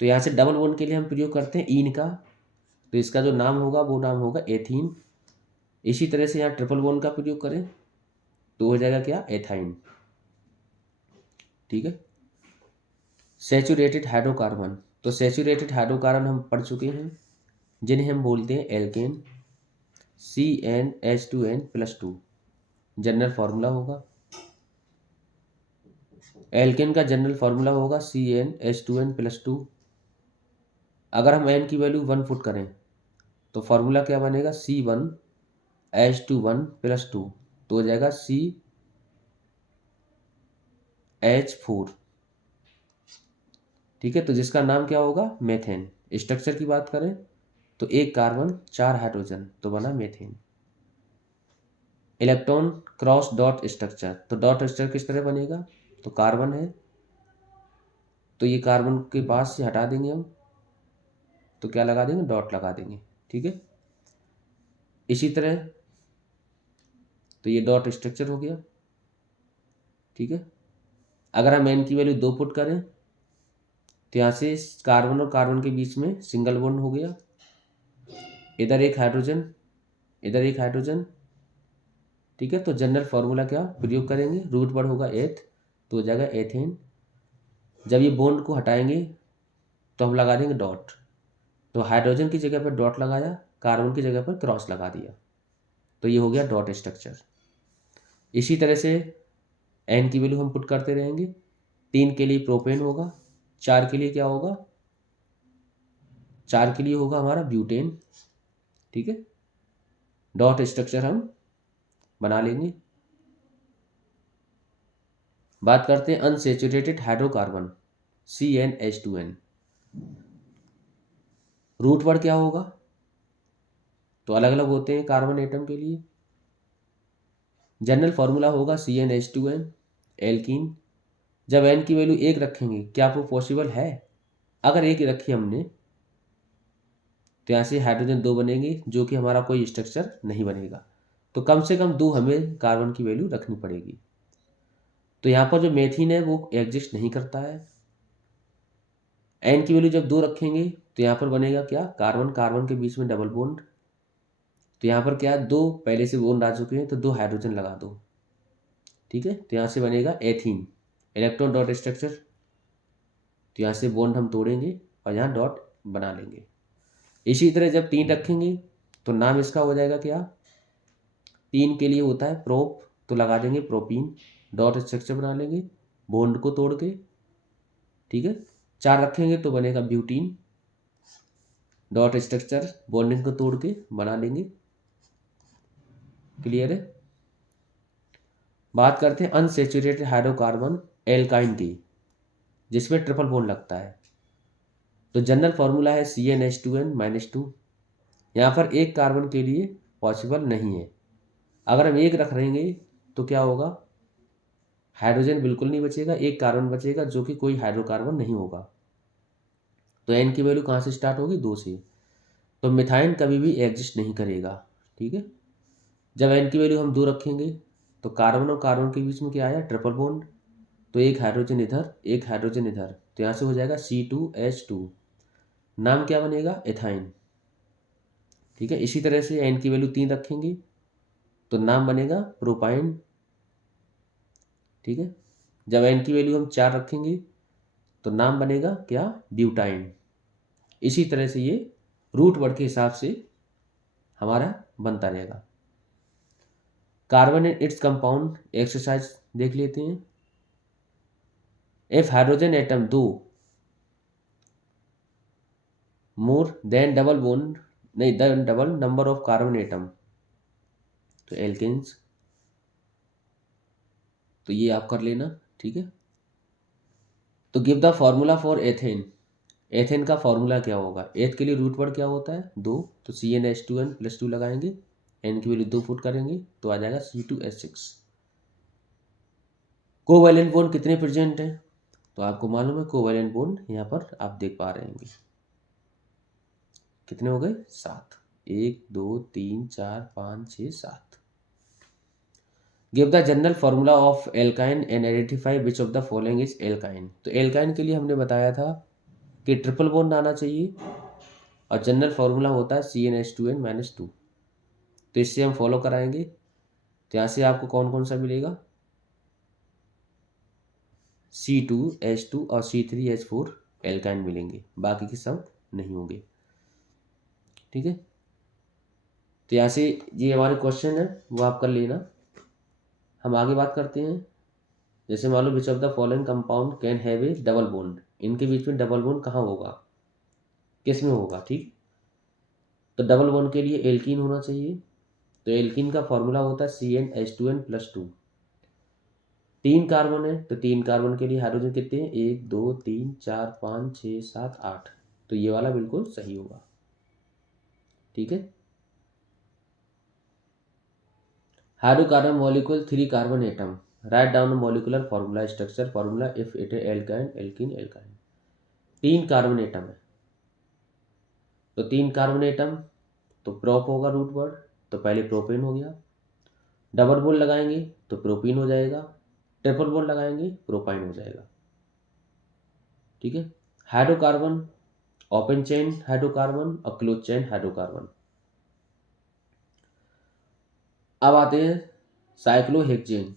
तो यहाँ से डबल बॉन्ड के लिए हम प्रयोग करते हैं ईन का, तो इसका जो नाम होगा वो नाम होगा एथीन। इसी तरह से यहाँ ट्रिपल बॉन्ड का प्रयोग करें तो हो जाएगा क्या, एथाइन। ठीक है, सैचुरेटेड हाइड्रोकार्बन, तो सैचुरेटेड हाइड्रोकार्बन हम पढ़ चुके हैं, जिन्हें हम बोलते हैं एल्केन, CnH2n+2 जनरल फार्मूला होगा। एल्केन का जनरल फार्मूला होगा CnH2n+2। अगर हम n की वैल्यू 1 पुट करें तो फॉर्मूला क्या बनेगा, C1H21 + 2, तो हो जाएगा CH4। ठीक है, तो जिसका नाम क्या होगा, मेथेन। स्ट्रक्चर की बात करें तो एक कार्बन 4 हाइड्रोजन, तो बना methane. Electron cross dot structure, तो डॉट स्ट्रक्चर किस तरह बनेगा, तो कार्बन है तो ये कार्बन के पास से हटा देंगे हम, तो क्या लगा देंगे, डॉट लगा देंगे। ठीक है, इसी तरह तो ये डॉट स्ट्रक्चर हो गया। ठीक है, अगर हम एन की वैल्यू 2 पुट करें तो यहाँ से कार्बन और कार्बन के बीच में सिंगल बॉन्ड हो गया, इधर एक हाइड्रोजन, इधर एक हाइड्रोजन। ठीक है, तो जनरल फॉर्मूला क्या प्रयोग करेंगे, रूट वर्ड होगा एथ, तो हो जाएगा एथेन। जब ये बॉन्ड को हटाएंगे तो हम लगा देंगे डॉट, तो हाइड्रोजन की जगह पर डॉट लगाया, कार्बन की जगह पर क्रॉस लगा दिया, तो ये हो गया डॉट स्ट्रक्चर। इसी तरह से एन की वैल्यू हम पुट करते रहेंगे। 3 के लिए प्रोपेन होगा, 4 के लिए क्या होगा, 4 के लिए होगा हमारा ब्यूटेन। ठीक है, डॉट स्ट्रक्चर हम बना लेंगे। बात करते हैं unsaturated hydrocarbon CnH2n। Root word क्या होगा, तो अलग अलग होते हैं कार्बन एटम के लिए। जनरल फॉर्मूला होगा CnH2n एल्कीन। जब n की वैल्यू 1 रखेंगे, क्या वो पॉसिबल है, अगर 1 रखी हमने तो यहाँ से हाइड्रोजन 2 बनेंगे, जो कि हमारा कोई स्ट्रक्चर नहीं बनेगा, तो कम से कम 2 हमें कार्बन की वैल्यू रखनी पड़ेगी। तो यहाँ पर जो मेथिन है वो एग्जिस्ट नहीं करता है। एन की वैल्यू जब 2 रखेंगे तो यहाँ पर बनेगा क्या, कार्बन कार्बन के बीच में डबल बॉन्ड, तो यहाँ पर क्या, 2 पहले से बॉन्ड आ चुके हैं, तो 2 हाइड्रोजन लगा दो। ठीक है, तो यहाँ से बनेगा एथीन। इलेक्ट्रॉन डॉट स्ट्रक्चर, तो यहाँ से बॉन्ड हम तोड़ेंगे और यहाँ डॉट बना लेंगे। इसी तरह जब 3 रखेंगे तो नाम इसका हो जाएगा क्या, 3 के लिए होता है प्रोप, तो लगा देंगे प्रोपीन, डॉट स्ट्रक्चर बना लेंगे बॉन्ड को तोड़ के। ठीक है, 4 रखेंगे तो बनेगा ब्यूटीन, डॉट स्ट्रक्चर बॉन्डिंग को तोड़ के बना लेंगे। क्लियर है। बात करते हैं अनसेचुरेटेड हाइड्रोकार्बन एल्काइन की, जिसमें ट्रिपल बॉन्ड लगता है। तो जनरल फॉर्मूला है CnH2n-2। यहाँ पर एक कार्बन के लिए पॉसिबल नहीं है। अगर हम 1 रख रहेंगे तो क्या होगा, हाइड्रोजन बिल्कुल नहीं बचेगा, एक कार्बन बचेगा जो कि कोई हाइड्रोकार्बन नहीं होगा। तो एन की वैल्यू कहाँ से स्टार्ट होगी, 2 से, तो मिथाइन कभी भी एग्जिस्ट नहीं करेगा। ठीक है, जब एन की वैल्यू हम 2 रखेंगे तो कार्बन और कार्बन के बीच में क्या आया, ट्रिपल बॉन्ड, तो एक हाइड्रोजन इधर एक हाइड्रोजन इधर, तो यहाँ से हो जाएगा C2H2, नाम क्या बनेगा, एथाइन। ठीक है, इसी तरह से एन की वैल्यू 3 रखेंगे तो नाम बनेगा प्रोपाइन। ठीक है, जब एन की वैल्यू हम 4 रखेंगे तो नाम बनेगा क्या, ब्यूटाइन। इसी तरह से ये रूट वर्ड के हिसाब से हमारा बनता रहेगा। Carbon and its compound exercise देख लेते हैं। If hydrogen atom 2 more than double bond, नहीं then double number of carbon atom, तो एल्केन्स, तो ये आप कर लेना। ठीक है, तो give the formula for ethane. Ethane का फॉर्मूला क्या होगा, एथ के लिए रूट वर्ड क्या होता है, 2, तो CnH2n+2 लगाएंगे, एन की वैल्यू 2 फुट करेंगे तो आ जाएगा C2H6। कोवैलेंट बॉन्ड कितने प्रेजेंट हैं, तो आपको मालूम है कोवैलेंट बॉन्ड यहाँ पर आप देख पा रहे हैं कितने हो गए, 7, 1 2 3 4 5 6 7। Give the general formula of alkyne and identify which of the following is alkyne. तो एल्काइन के लिए हमने बताया था कि ट्रिपल बॉन्ड आना चाहिए और जनरल फॉर्मूला होता है CnH2n-2, तो इससे हम फॉलो कराएंगे। तो यहाँ से आपको कौन कौन सा मिलेगा, C2H2 और C3H4 एल्काइन मिलेंगे, बाकी के सब नहीं होंगे। ठीक है, तो यहाँ से ये हमारे क्वेश्चन है वो आप कर लेना। हम आगे बात करते हैं, जैसे मान लो which of the following compound can have a double bond, इनके बीच में डबल बॉन्ड कहाँ होगा, किस में होगा। ठीक, तो डबल बॉन्ड के लिए एल्कीन होना चाहिए, तो एल्कीन का फॉर्मूला होता है CnH2n+2। 3 कार्बन है तो 3 कार्बन के लिए हाइड्रोजन कितने हैं, 1 2 3 4 5 6 7 8, तो ये वाला बिल्कुल सही होगा। ठीक है। Hydrocarbon molecule 3 carbon atom, write down molecular formula structure formula if it alkyne alkene alkyne. 3 carbon atom है तो 3 कार्बन एटम, तो प्रोप होगा रूट वर्ड, तो पहले प्रोपेन हो गया। डबल बॉन्ड लगाएंगे तो प्रोपीन हो जाएगा, ट्रिपल बॉन्ड लगाएंगे प्रोपाइन हो जाएगा। ठीक है। हाइड्रोकार्बन ओपन चेन हाइड्रोकार्बन और क्लोज चेन हाइड्रोकार्बन। अब आते हैं साइक्लोहेक्सेन।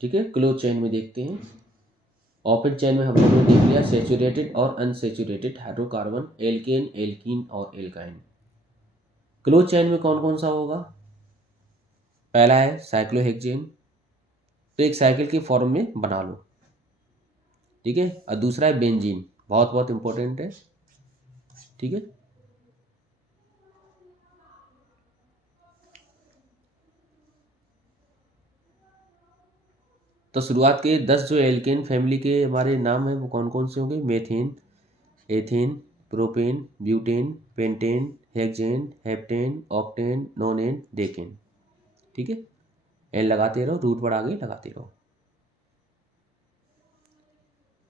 ठीक है, क्लोज चेन में देखते हैं। ओपन चेन में हम लोगों ने देख लिया सेचुरेटेड और अनसेचुरेटेड हाइड्रोकार्बन, एल्केन एल्कीन और एल्काइन। क्लोज चेन में कौन कौन सा होगा, पहला है साइक्लोहेक्सेन, तो एक साइकिल की फॉर्म में बना लो। ठीक है। और दूसरा है बेंजीन, बहुत बहुत इंपॉर्टेंट है। ठीक है। तो शुरुआत के 10 जो एल्केन फैमिली के हमारे नाम हैं वो कौन कौन से होंगे, methane, ethane, propane, butane, pentane, hexane, heptane, octane, नोनेन, decane. ठीक है। एल लगाते रहो, रूट वर्ड आगे लगाते रहो।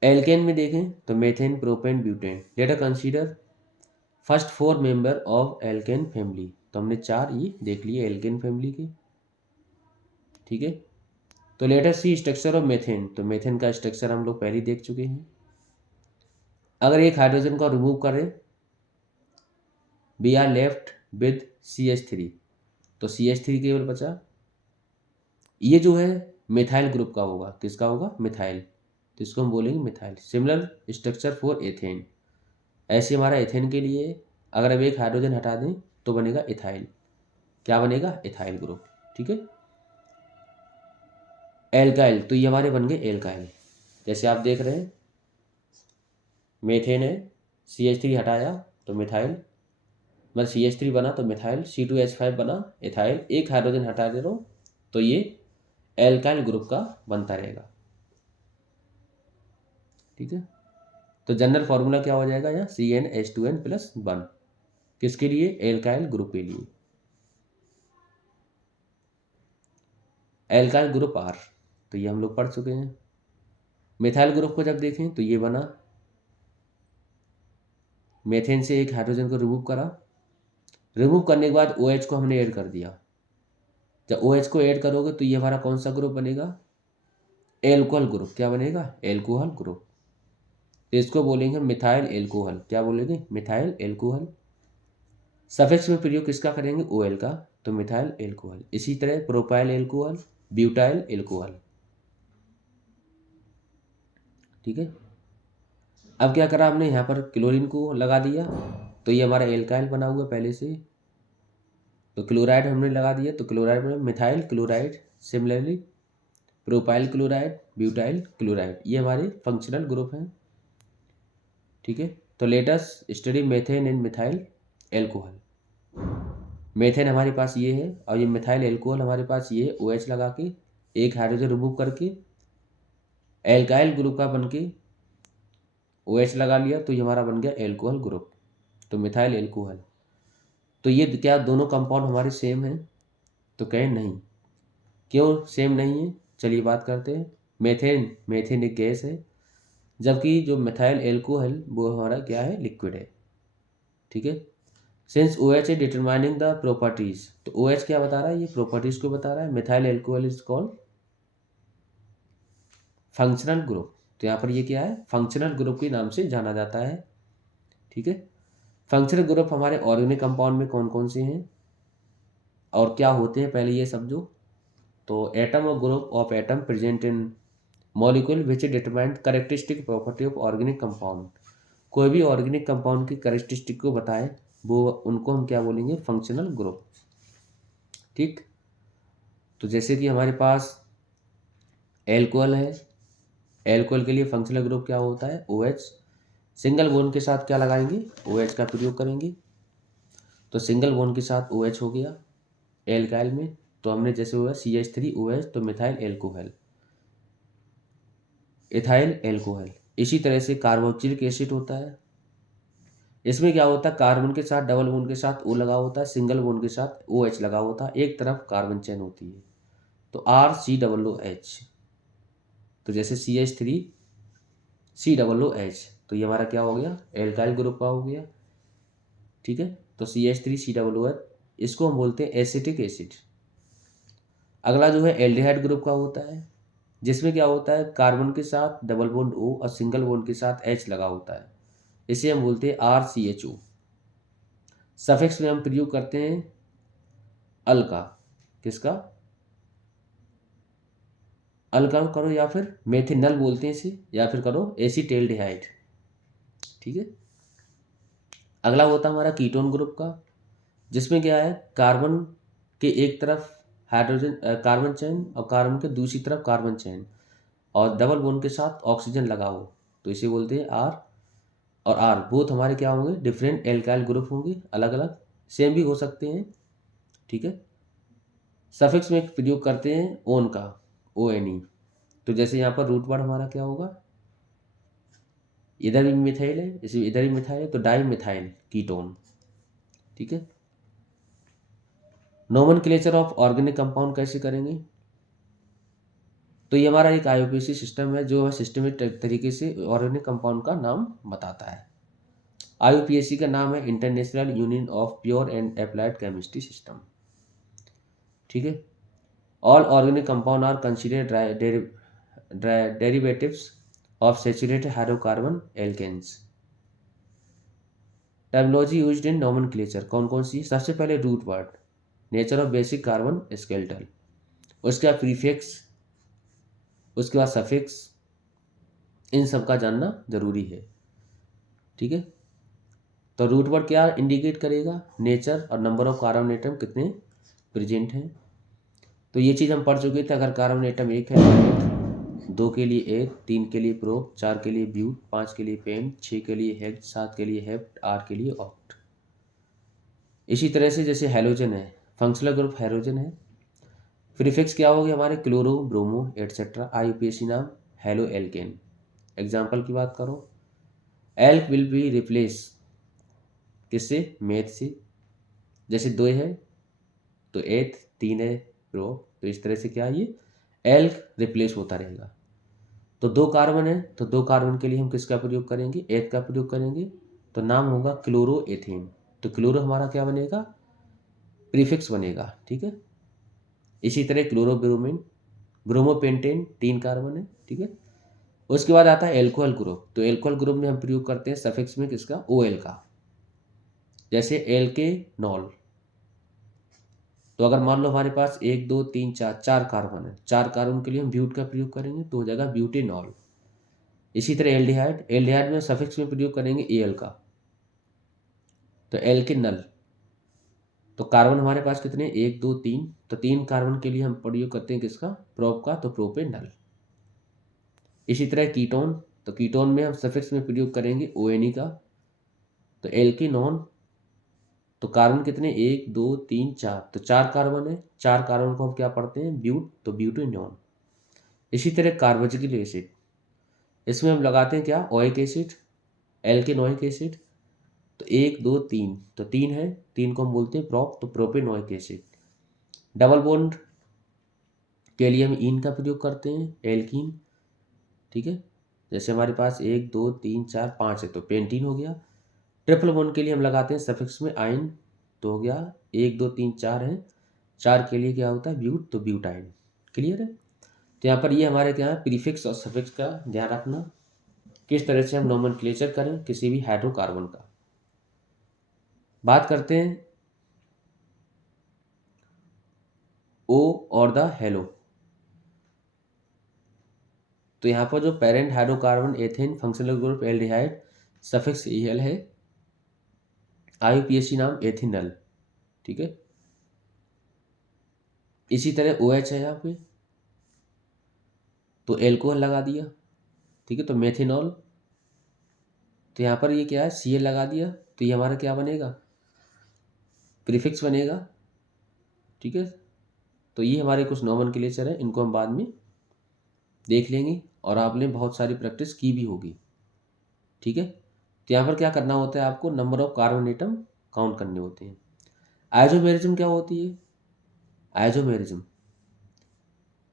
एल्केन में देखें तो methane, propane, butane. Let us consider first 4 member of alkene family, तो हमने 4 ये देख लिए एल्केन फैमिली के। ठीक है। तो let us see structure of methane, तो मेथेन का स्ट्रक्चर हम लोग पहले ही देख चुके हैं। अगर एक हाइड्रोजन को रिमूव करें, we are left with CH3, तो CH3 केवल बचा। ये जो है मिथाइल ग्रुप का होगा, किसका होगा, मिथाइल, तो इसको हम बोलेंगे methyl. Similar structure for ethane, ऐसे हमारा एथेन के लिए अगर अब एक हाइड्रोजन हटा दें तो बनेगा इथाइल, क्या बनेगा, इथाइल ग्रुप। ठीक है। एल्काइल, तो ये हमारे बन गए एल्काइल, जैसे आप देख रहे हैं मेथेन है, CH3 हटाया तो मिथाइल, मतलब CH3 बना तो मिथाइल, C2H5 बना इथाइल, एक हाइड्रोजन हटा दे रहा हूँ तो ये एल्काइल ग्रुप का बनता रहेगा। ठीक है। तो जनरल फॉर्मूला क्या हो जाएगा यहाँ, CnH2n+1, किसके लिए, एल्काइल ग्रुप के लिए। एल्काइल ग्रुप R, तो ये हम लोग पढ़ चुके हैं। मिथाइल ग्रुप को जब देखें तो ये बना, मेथेन से एक हाइड्रोजन को रिमूव करा, रिमूव करने के बाद OH को हमने ऐड कर दिया। जब OH को ऐड करोगे तो ये हमारा कौन सा ग्रुप बनेगा, एल्कोहल ग्रुप, क्या बनेगा, एल्कोहल ग्रुप। तो इसको बोलेंगे मिथाइल एल्कोहल, क्या बोलेंगे, मिथाइल एल्कोहल। सफिक्स में प्रयोग किसका करेंगे, OL का, तो मिथाइल एल्कोहल। इसी तरह प्रोपाइल एल्कोहल, ब्यूटाइल एल्कोहल। ठीक है। अब क्या करा हमने, यहाँ पर क्लोरीन को लगा दिया, तो ये हमारा एल्काइल बना हुआ पहले से, तो क्लोराइड हमने लगा दिया, तो क्लोराइड में methyl chloride, similarly propyl chloride, butyl chloride, ये हमारे फंक्शनल ग्रुप हैं। ठीक है। तो let us study methane and methyl alcohol. Methane हमारे पास ये है और ये मिथाइल एल्कोहल हमारे पास ये है, OH लगा के एक हाइड्रोजन रिमूव करके एल्काइल ग्रुप का बन के OH लगा लिया, तो ये हमारा बन गया एल्कोहल ग्रुप, तो मिथाइल एल्कोहल। तो ये क्या दोनों कंपाउंड हमारे सेम हैं, तो कहें नहीं। क्यों सेम नहीं है, चलिए बात करते हैं। मेथेन, मेथेन एक गैस है, जबकि जो मिथाइल एल्कोहल वो हमारा क्या है, लिक्विड है। ठीक है। सिंस OH है डिटरमाइनिंग द प्रॉपर्टीज, तो OH क्या बता रहा है, ये प्रॉपर्टीज को बता रहा है। Methyl alcohol is called functional group, तो यहाँ पर ये क्या है, फंक्शनल ग्रुप के नाम से जाना जाता है। ठीक है। फंक्शनल ग्रुप हमारे ऑर्गेनिक कंपाउंड में कौन कौन से हैं और क्या होते हैं, पहले ये समझो। तो एटम और group of atom present in molecule which determine characteristic property of organic compound, कोई भी ऑर्गेनिक कंपाउंड की कैरेक्टरिस्टिक को बताए वो, उनको हम क्या बोलेंगे, फंक्शनल ग्रुप। ठीक। तो जैसे कि हमारे पास एल्कोहल है, एल्कोहल के लिए फंक्शनल ग्रुप क्या होता है, OH, सिंगल बॉन्ड के साथ क्या लगाएंगे, OH का प्रयोग करेंगे। तो सिंगल बॉन्ड के साथ OH हो गया एल्काइल में, तो हमने जैसे हुआ CH3OH, तो मिथाइल एल्कोहल, इथाइल एल्कोहल। इसी तरह से कार्बोक्सिलिक एसिड होता है, इसमें क्या होता है, कार्बन के साथ डबल बॉन्ड के साथ O लगा होता है, सिंगल बॉन्ड के साथ OH लगा होता है, एक तरफ कार्बन चेन होती है, तो RCOOH। तो जैसे CH3COOH, तो ये हमारा क्या हो गया, एल्काइल ग्रुप का हो गया। ठीक है, तो CH3COOH, इसको हम बोलते हैं एसिटिक एसिड। अगला जो है एल्डिहाइड ग्रुप का होता है, जिसमें क्या होता है, कार्बन के साथ डबल बॉन्ड O और सिंगल बॉन्ड के साथ H लगा होता है, इसे हम बोलते हैं RCHO। सफिक्स में हम प्रयोग करते हैं अल का, किसका, अल का करो, या फिर मेथिनल बोलते हैं इसे, या फिर करो एसीटेल्डिहाइड। ठीक है, अगला होता है हमारा कीटोन ग्रुप का, जिसमें क्या है, कार्बन के एक तरफ हाइड्रोजन कार्बन चेन और कार्बन के दूसरी तरफ कार्बन चेन और डबल बॉन्ड के साथ ऑक्सीजन लगा हो, तो इसे बोलते हैं R। और R बोथ हमारे क्या होंगे, डिफरेंट एल्काइल ग्रुप होंगे, अलग अलग, सेम भी हो सकते हैं। ठीक है, सफिक्स में प्रयोग करते हैं ओन का, ONE। तो जैसे यहाँ पर रूट वर्ड हमारा क्या होगा, इधर भी मिथाइल है, इसी इधर भी मिथाइल है, तो डाई मिथाइल कीटोन। ठीक है, नोमेनक्लेचर ऑफ ऑर्गेनिक कंपाउंड कैसे करेंगे, तो ये हमारा एक IUPAC सिस्टम है, जो है सिस्टमेटिक तरीके से ऑर्गेनिक कंपाउंड का नाम बताता है। IUPAC का नाम है international union of pure and applied chemistry system. ठीक है, all organic compound are considered derivatives of saturated hydrocarbon alkanes. Terminology used in nomenclature कौन कौन सी, सबसे पहले root word, nature of basic carbon skeletal, उसके बाद प्रीफिक्स, उसके बाद सफिक्स, इन सब का जानना जरूरी है। ठीक है, तो रूट वर्ड क्या इंडिकेट करेगा, नेचर और नंबर ऑफ कार्बन एटम कितने प्रेजेंट हैं। तो ये चीज़ हम पढ़ चुके थे, अगर कार्बन एटम एक है, 2 के लिए एक, 3 के लिए प्रोप, 4 के लिए ब्यूट, 5 के लिए पेन, 6 के लिए हेक्ट, 7 के लिए हेप्ट, 8 के लिए ऑक्ट। इसी तरह से जैसे हैलोजन है, फंक्शनल ग्रुप हैलोजन है, प्रीफिक्स क्या होगी हमारे, क्लोरो, ब्रोमो एटसेट्रा। IUPAC नाम हेलो एल्केन। एग्जाम्पल की बात करो, एल्क विल बी रिप्लेस किससे, मेथ से, जैसे 2 है तो एथ, 3 है प्रो, तो इस तरह से क्या है, ये एल्क रिप्लेस होता रहेगा। तो 2 कार्बन है, तो 2 कार्बन के लिए हम किसका प्रयोग करेंगे, एथ का प्रयोग करेंगे, तो नाम होगा क्लोरो एथेन। तो क्लोरो हमारा क्या बनेगा, प्रीफिक्स बनेगा। ठीक है, इसी तरह क्लोरोब्रोमीन, ब्रोमोपेंटेन, 3 कार्बन है। ठीक है, उसके बाद आता है एल्कोहल ग्रुप, तो एल्कोहल ग्रुप में हम प्रयोग करते हैं सफिक्स में किसका, OL का, जैसे एल्केनॉल। तो अगर मान लो हमारे पास 1 2 3 4 4 कार्बन है, 4 कार्बन के लिए हम ब्यूट का प्रयोग करेंगे, तो हो जाएगा ब्यूटेनॉल। इसी तरह एल्डिहाइड, एल्डिहाइड में सफिक्स में प्रयोग करेंगे AL का, तो एल्केनल। तो कार्बन हमारे पास कितने, 1 2 3, तो 3 कार्बन के लिए हम प्रयोग करते हैं किसका, प्रोप का, तो प्रोपेनल। इसी तरह कीटोन, तो कीटोन में हम सफिक्स में प्रयोग करेंगे ONE का, तो एल्केनॉन। तो कार्बन कितने, 1 2 3 4, तो 4 कार्बन है, 4 कार्बन को हम क्या पढ़ते हैं, ब्यूट, तो ब्यूटेनॉन। इसी तरह कार्बोक्सिलिक एसिड, इसमें हम लगाते हैं क्या, ओइक एसिड, एल्केनोइक एसिड। तो 1 2 3, तो 3 है, 3 को हम बोलते हैं प्रोप, तो प्रोपेनोइक एसिड। डबल बॉन्ड के लिए हम इन का प्रयोग करते हैं, एल्कीन। ठीक है, जैसे हमारे पास 1 2 3 4 5 है, तो पेंटीन हो गया। ट्रिपल बॉन्ड के लिए हम लगाते हैं सफिक्स में आइन, तो हो गया 1 2 3 4 है, 4 के लिए क्या होता है, ब्यूट, तो ब्यूटाइन। क्लियर है, तो यहाँ पर ये हमारे क्या है, प्रीफिक्स और सफिक्स का ध्यान रखना, किस तरह से हम नोमेनक्लेचर करें किसी भी हाइड्रोकार्बन का। बात करते हैं O और द हेलो। तो यहाँ पर जो parent hydrocarbon ethane, functional group aldehyde, suffix EL है, IUPAC नाम एथिनल। ठीक है, इसी तरह OH है यहाँ पे, तो एल्कोहल लगा दिया। ठीक है, तो मेथेनॉल, तो यहाँ पर ये क्या है, Cl लगा दिया, तो ये हमारा क्या बनेगा, प्रीफिक्स बनेगा। ठीक है, तो ये हमारे कुछ नोमेनक्लेचर है, इनको हम बाद में देख लेंगे और आपने बहुत सारी प्रैक्टिस की भी होगी। ठीक है, तो यहाँ पर क्या करना होता है, आपको number of carbon atom count करने होते हैं। आइसोमेरिज्म क्या होती है? Isomerism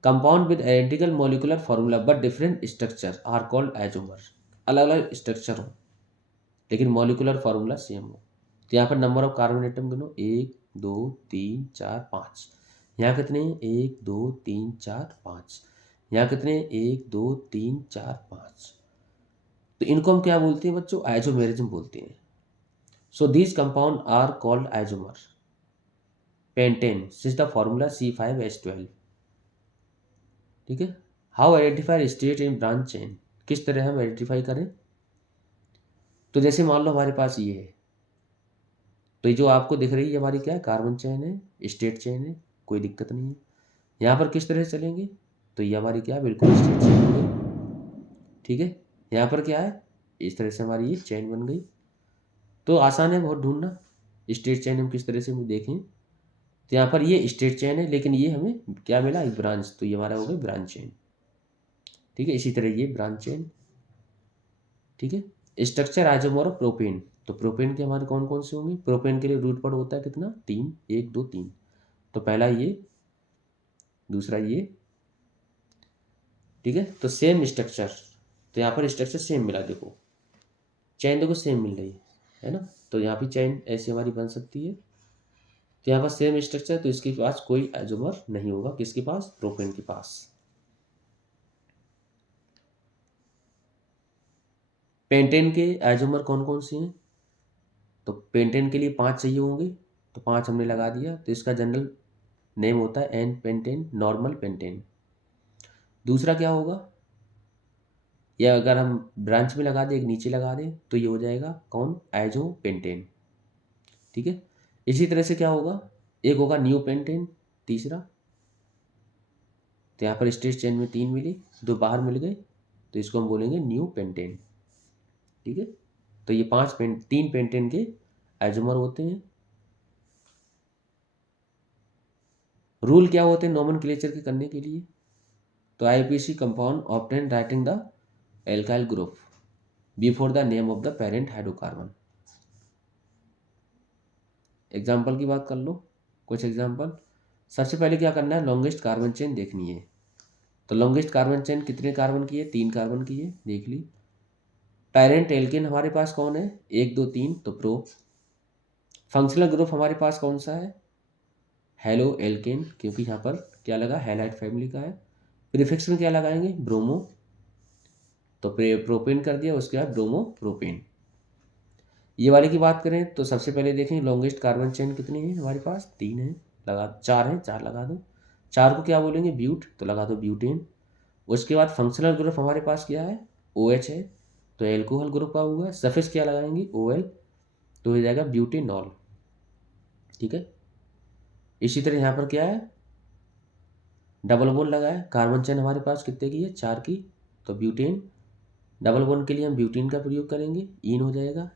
compound with identical molecular formula but different structure are called isomer. अलग अलग स्ट्रक्चर हो लेकिन मॉलिक्यूलर फॉर्मूला सेम हो। तो यहाँ पर नंबर ऑफ कार्बन एटम गिनो, 1 2 3 4 5। यहाँ कितने? 1 2 3 4 5। यहाँ कितने? 1 2 3 4 5। तो इनको हम क्या बोलते हैं बच्चों? आइसोमेरिज्म बोलते हैं। So these compound are called isomer. Pentane is the formula C5H12। ठीक है, how identify state in branch chain, किस तरह हम आइडेंटिफाई करें? तो जैसे मान लो हमारे पास ये है, तो ये जो आपको दिख रही है हमारी क्या है? कार्बन चेन है, स्टेट चेन है, कोई दिक्कत नहीं है। यहाँ पर किस तरह से चलेंगे? तो ये हमारी क्या है? बिल्कुल स्टेट चेन हो गई। ठीक है, यहाँ पर क्या है? इस तरह से हमारी ये चेन बन गई। तो आसान है बहुत ढूंढना, स्टेट चेन हम किस तरह से देखें। तो यहाँ पर ये स्टेट चेन है, लेकिन ये हमें क्या मिला? एक ब्रांच, तो ये हमारा हो गया ब्रांच चेन। ठीक है, इसी तरह ये ब्रांच चेन। ठीक है, स्ट्रक्चर आइसोमर ऑफ प्रोपेन। तो प्रोपेन के हमारे कौन कौन से होंगे? प्रोपेन के लिए रूट पॉड होता है कितना? 3, 1 2 3। तो पहला ये, दूसरा ये। ठीक है, तो सेम स्ट्रक्चर, तो यहाँ पर स्ट्रक्चर सेम मिला, देखो चेन देखो सेम मिल रही है ना। तो यहाँ भी चेन ऐसी हमारी बन सकती है। तो यहाँ पर सेम स्ट्रक्चर, तो इसके पास कोई आइसोमर नहीं होगा। किसके पास? प्रोपेन के पास। पेंटेन के आइसोमर कौन कौन से हैं? तो पेंटेन के लिए 5 चाहिए होंगे, तो 5 हमने लगा दिया। तो इसका जनरल नेम होता है एन पेंटेन, नॉर्मल पेंटेन। दूसरा क्या होगा? या अगर हम ब्रांच में लगा दें, एक नीचे लगा दें, तो ये हो जाएगा कौन? आइजो पेंटेन। ठीक है, इसी तरह से क्या होगा? एक होगा न्यू पेंटेन, तीसरा। तो यहाँ पर स्टेट चेन में 3 मिली, 2 बाहर मिल गए, तो इसको हम बोलेंगे न्यू पेंटेन। ठीक है, तो ये 3 पेंटेन के आइसोमर होते हैं। रूल क्या होते हैं नोमेनक्लेचर के करने के लिए? तो IPC compound obtain writing the alkyl group before the name of the parent hydrocarbon. Example की बात कर लो, कुछ एग्जाम्पल। सबसे पहले क्या करना है? लॉन्गेस्ट कार्बन चेन देखनी है। तो लॉन्गेस्ट कार्बन चेन कितने कार्बन की है? 3 कार्बन की है, देख ली। पेरेंट एल्केन हमारे पास कौन है? 1 2 3, तो प्रो। फंक्शनल ग्रुप हमारे पास कौन सा है? हेलो एल्केन, क्योंकि यहाँ पर क्या लगा? हैलाइड फैमिली का है। प्रीफिक्स में क्या लगाएंगे? ब्रोमो, तो प्रोपेन कर दिया, उसके बाद ब्रोमो प्रोपेन। ये वाले की बात करें तो सबसे पहले देखें लॉन्गेस्ट कार्बन चेन कितनी है हमारे पास? 3 है, लगा 4 है, 4 लगा दो। 4 को क्या बोलेंगे? ब्यूट, तो लगा दो ब्यूटेन। उसके बाद फंक्शनल ग्रुप हमारे पास क्या है? OH है, तो एल्कोहल ग्रुप का हुआ। सफिक्स क्या लगाएंगे? OL, तो हो जाएगा ब्यूटेनॉल। ठीक है, इसी तरह यहाँ पर क्या है? डबल बॉन्ड लगाया, कार्बन चेन हमारे पास कितने की है? 4 की, तो ब्यूटेन। डबल बॉन्ड के लिए हम ब्यूटेन का प्रयोग करेंगे, इन हो जाएगा।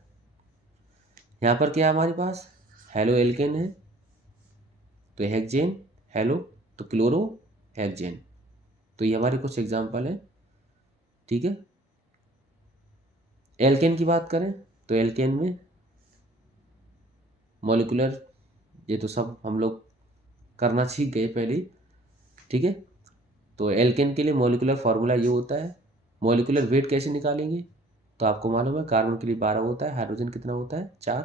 यहाँ पर क्या है हमारे पास? हेलो एल्केन है, तो हेक्सेन, हेलो, तो क्लोरो हेक्सेन। तो ये हमारे कुछ एग्जाम्पल है। ठीक है, एल्केन की बात करें तो एल्केन में मॉलिक्यूलर, ये तो सब हम लोग करना सीख गए पहले ही। ठीक है, तो एल्केन के लिए मॉलिक्यूलर फार्मूला ये होता है। मॉलिक्यूलर वेट कैसे निकालेंगे? तो आपको मालूम है कार्बन के लिए 12 होता है, हाइड्रोजन कितना होता है? 4।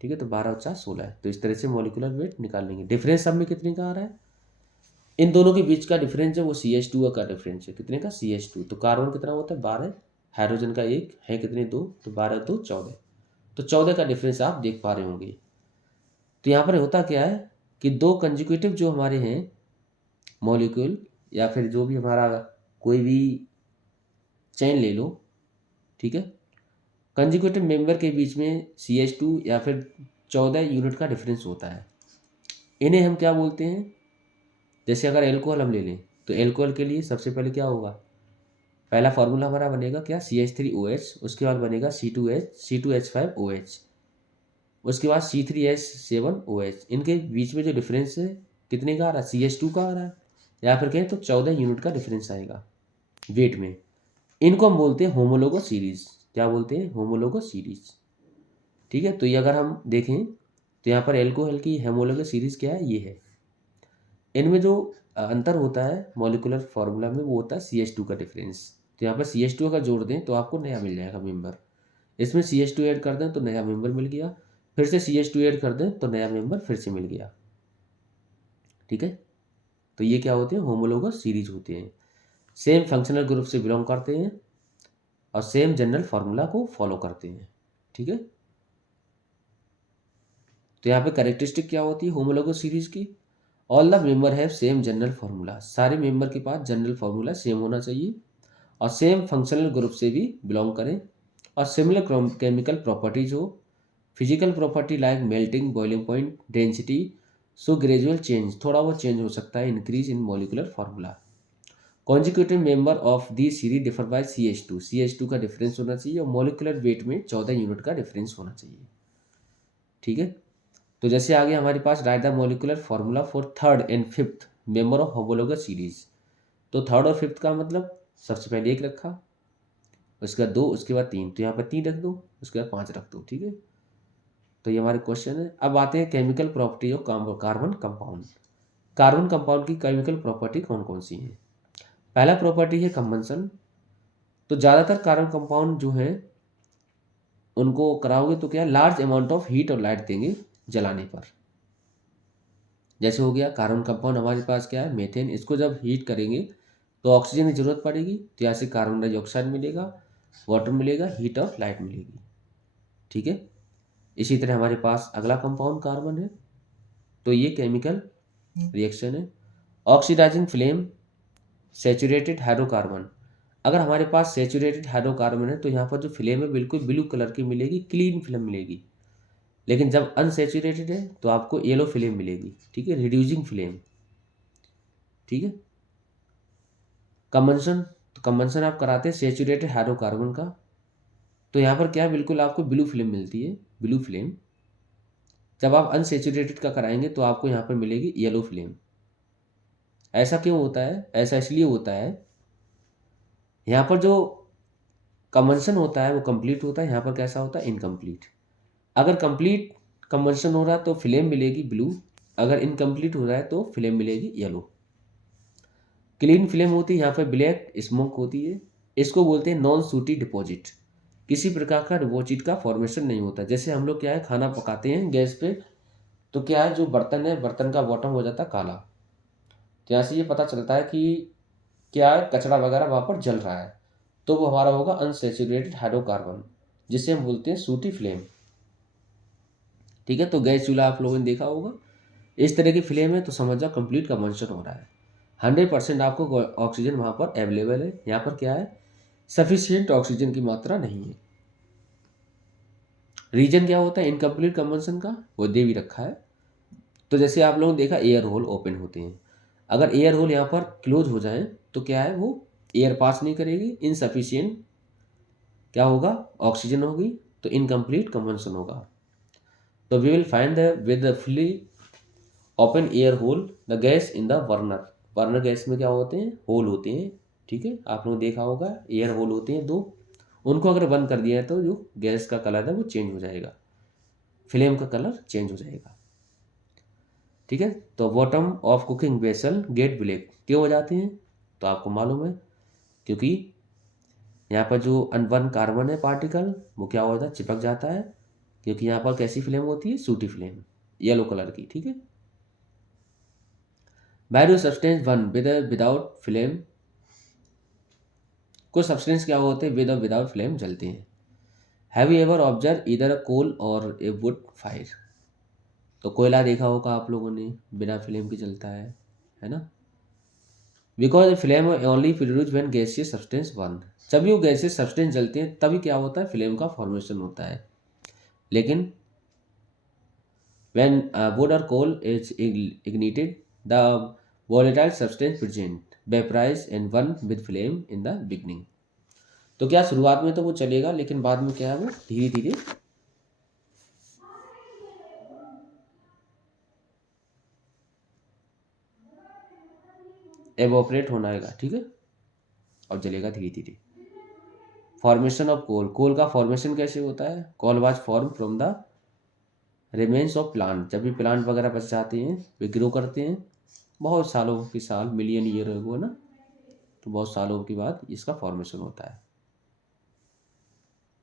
ठीक है, तो 12 और 4 16 है। तो इस तरह से मॉलिक्यूलर वेट निकाल लेंगे। डिफरेंस सब में कितने का आ रहा है? इन दोनों के बीच का डिफरेंस है वो CH2 का डिफरेंस है। कितने का? CH2। तो कार्बन कितना होता है? 12। हाइड्रोजन का 1 है, कितने? 2, तो 12 2 14। तो 14 का डिफरेंस आप देख पा रहे होंगे। तो यहाँ पर होता क्या है कि 2 कंजिक्यूटिव जो हमारे हैं मॉलिक्यूल, या फिर जो भी हमारा कोई भी चेन ले लो, ठीक है, कंजिक्यूटिव मेंबर के बीच में CH2 या फिर 14 यूनिट का डिफरेंस होता है। इन्हें हम क्या बोलते हैं? जैसे अगर एल्कोहल हम ले लें, तो एल्कोहल के लिए सबसे पहले क्या होगा? पहला फार्मूला हमारा बनेगा क्या? CH3OH, उसके बाद बनेगा C2H, C2H5OH। उसके बाद C3H7OH, इनके बीच में जो डिफरेंस है कितने का आ रहा है, CH2 का आ रहा है, या फिर कहें तो 14 यूनिट का डिफरेंस आएगा वेट में। इनको हम बोलते हैं होमोलोगस सीरीज। क्या बोलते हैं, होमोलोगस सीरीज। ठीक है, तो ये अगर हम देखें तो यहाँ पर एल्कोहल की होमोलोगस सीरीज क्या है, ये है। इनमें जो अंतर होता है मॉलिक्यूलर फार्मूला में, वो होता है CH2 का डिफरेंस। तो यहाँ पर CH2 अगर जोड़ दें तो आपको नया मिल जाएगा मेंबर। इसमें CH2 ऐड कर दें तो नया मेंबर मिल गया, फिर से CH2 ऐड कर दें तो नया मेंबर फिर से मिल गया। ठीक है, तो ये क्या होते हैं, होमोलोगस सीरीज होते हैं, सेम फंक्शनल ग्रुप से बिलोंग करते हैं और सेम जनरल फार्मूला को फॉलो करते हैं। ठीक है, तो यहाँ पे कैरेक्टरिस्टिक क्या होती है होमोलोगस सीरीज की, all the member have same general formula, सारे मेंबर के पास जनरल फार्मूला सेम होना चाहिए और सेम फंक्शनल ग्रुप से भी बिलोंग करें, और सिमिलर केमिकल प्रॉपर्टीज हो, physical property like melting, boiling point, density, so gradual change, थोड़ा बहुत चेंज हो सकता है, increase in molecular formula. Consecutive member of the series differ by CH2 का डिफरेंस होना चाहिए और मॉलिकुलर वेट में 14 यूनिट का डिफरेंस होना चाहिए। ठीक है, तो जैसे आगे हमारे पास write the molecular formula for third and fifth member of homologous series. तो थर्ड और फिफ्थ का मतलब सबसे पहले 1 रखा, उसके बाद 2, उसके बाद 3, तो यहाँ पर 3 रख दो, उसके बाद 5 रख दो। ठीक है, तो ये हमारे क्वेश्चन है। अब आते हैं chemical property of carbon compound. Carbon compound की केमिकल प्रॉपर्टी कौन कौन सी है। पहला प्रॉपर्टी है कंबंशन। तो ज़्यादातर कार्बन कंपाउंड जो है उनको कराओगे तो क्या, लार्ज अमाउंट ऑफ हीट और लाइट देंगे जलाने पर। जैसे हो गया कार्बन कंपाउंड हमारे पास क्या है, मेथेन, इसको जब हीट करेंगे तो ऑक्सीजन की जरूरत पड़ेगी, तो यहाँ से कार्बन डाइऑक्साइड मिलेगा, वाटर मिलेगा, हीट और लाइट मिलेगी। ठीक है, इसी तरह हमारे पास अगला कंपाउंड कार्बन है, तो ये केमिकल रिएक्शन है। Oxidising flame, saturated hydrocarbon. अगर हमारे पास सेचुरेटेड हाइड्रोकार्बन है तो यहाँ पर जो फ्लेम है बिल्कुल ब्लू कलर की मिलेगी, क्लीन फ्लेम मिलेगी। लेकिन जब अनसेचुरेटेड है तो आपको येलो फ्लेम मिलेगी। ठीक है, रिड्यूसिंग फ्लेम। ठीक है, कंबंशन, तो कंबंशन आप कराते हैं सेचुरेटेड हाइड्रोकार्बन का, तो यहाँ पर क्या है, बिल्कुल आपको ब्लू फ्लेम मिलती है, ब्लू फ्लेम। जब आप अनसेचुरेटेड का कराएंगे तो आपको यहाँ पर मिलेगी येलो फ्लेम। ऐसा क्यों होता है, ऐसा इसलिए होता है, यहाँ पर जो कंबंशन होता है वो कंप्लीट होता है, यहाँ पर कैसा होता है, इनकम्प्लीट। अगर कंप्लीट कंबंशन हो रहा है तो फ्लेम मिलेगी ब्लू, अगर इनकम्प्लीट हो रहा है तो फ्लेम मिलेगी येलो। क्लीन फ्लेम होती है, यहाँ पर ब्लैक स्मोक होती है, इसको बोलते हैं नॉन सूटी डिपॉजिट। किसी प्रकार का डिपॉजिट का फॉर्मेशन नहीं होता। जैसे हम लोग क्या है, खाना पकाते हैं गैस पे, तो क्या है, जो बर्तन है, बर्तन का बॉटम हो जाता है काला, तो यहाँ से ये पता चलता है कि क्या है, कचरा वगैरह वहाँ पर जल रहा है, तो वो हमारा होगा अनसेचुरेटेड हाइड्रोकार्बन, जिसे हम बोलते हैं सूटी फ्लेम। ठीक है, तो गैस चूल्हा आप लोगों ने देखा होगा, इस तरह की फ्लेम है तो समझ जाओ कंप्लीट कंबंशन हो रहा है, 100% आपको ऑक्सीजन वहाँ पर अवेलेबल है। यहाँ पर क्या है, सफिशियंट ऑक्सीजन की मात्रा नहीं है। रीजन क्या होता है इनकम्प्लीट कंबंशन का, वो दे भी रखा है। तो जैसे आप लोगों ने देखा एयर होल ओपन होते हैं, अगर एयर होल यहाँ पर क्लोज हो जाए तो क्या है, वो एयर पास नहीं करेगी, इनसफिशियंट क्या होगा, ऑक्सीजन होगी, तो इनकम्प्लीट कंबंशन होगा। तो we will find the with the fully open air hole the gas in the burner. Burner gas में क्या होते हैं, होल होते हैं। ठीक है, आप लोगों ने देखा होगा एयर होल होते हैं 2, उनको अगर बंद कर दिया है तो जो गैस का कलर है वो चेंज हो जाएगा, फ्लेम का कलर चेंज हो जाएगा। ठीक है, तो bottom of cooking vessel get black क्यों हो जाते हैं, तो आपको मालूम है, क्योंकि यहाँ पर जो अनबर्न कार्बन है पार्टिकल, वो क्या होता है, चिपक जाता है, क्योंकि यहाँ पर कैसी फ्लेम होती है, सूटी फ्लेम, येलो कलर की। ठीक है, value substance one without flame, कुछ सब्सटेंस क्या होते हैं विद और विदाउट फ्लेम जलते हैं। हैव यू एवर ऑब्जर्व इधर अ कोल और ए वुड फायर। तो कोयला देखा होगा आप लोगों ने, बिना फ्लेम के जलता है ना, because flame only produce when gaseous substance burn. जब भी वो गैसियस सब्सटेंस जलते हैं तभी क्या होता है, फ्लेम का फॉर्मेशन होता है। लेकिन व्हेन वुड और coal is ignited, the volatile substance present vaporize and burn with flame in the beginning। तो क्या शुरुआत में तो वो चलेगा, लेकिन बाद में क्या है, वो धीरे धीरे एवोपरेट होना आएगा, ठीक है, और जलेगा धीरे धीरे। फॉर्मेशन ऑफ कोल, कोल का फॉर्मेशन कैसे होता है? Coal was form from the remains of plant, जब भी प्लांट वगैरह बच जाते हैं, वे ग्रो करते हैं बहुत सालों के साल, मिलियन ईयर हो ना, तो बहुत सालों के बाद इसका फॉर्मेशन होता है।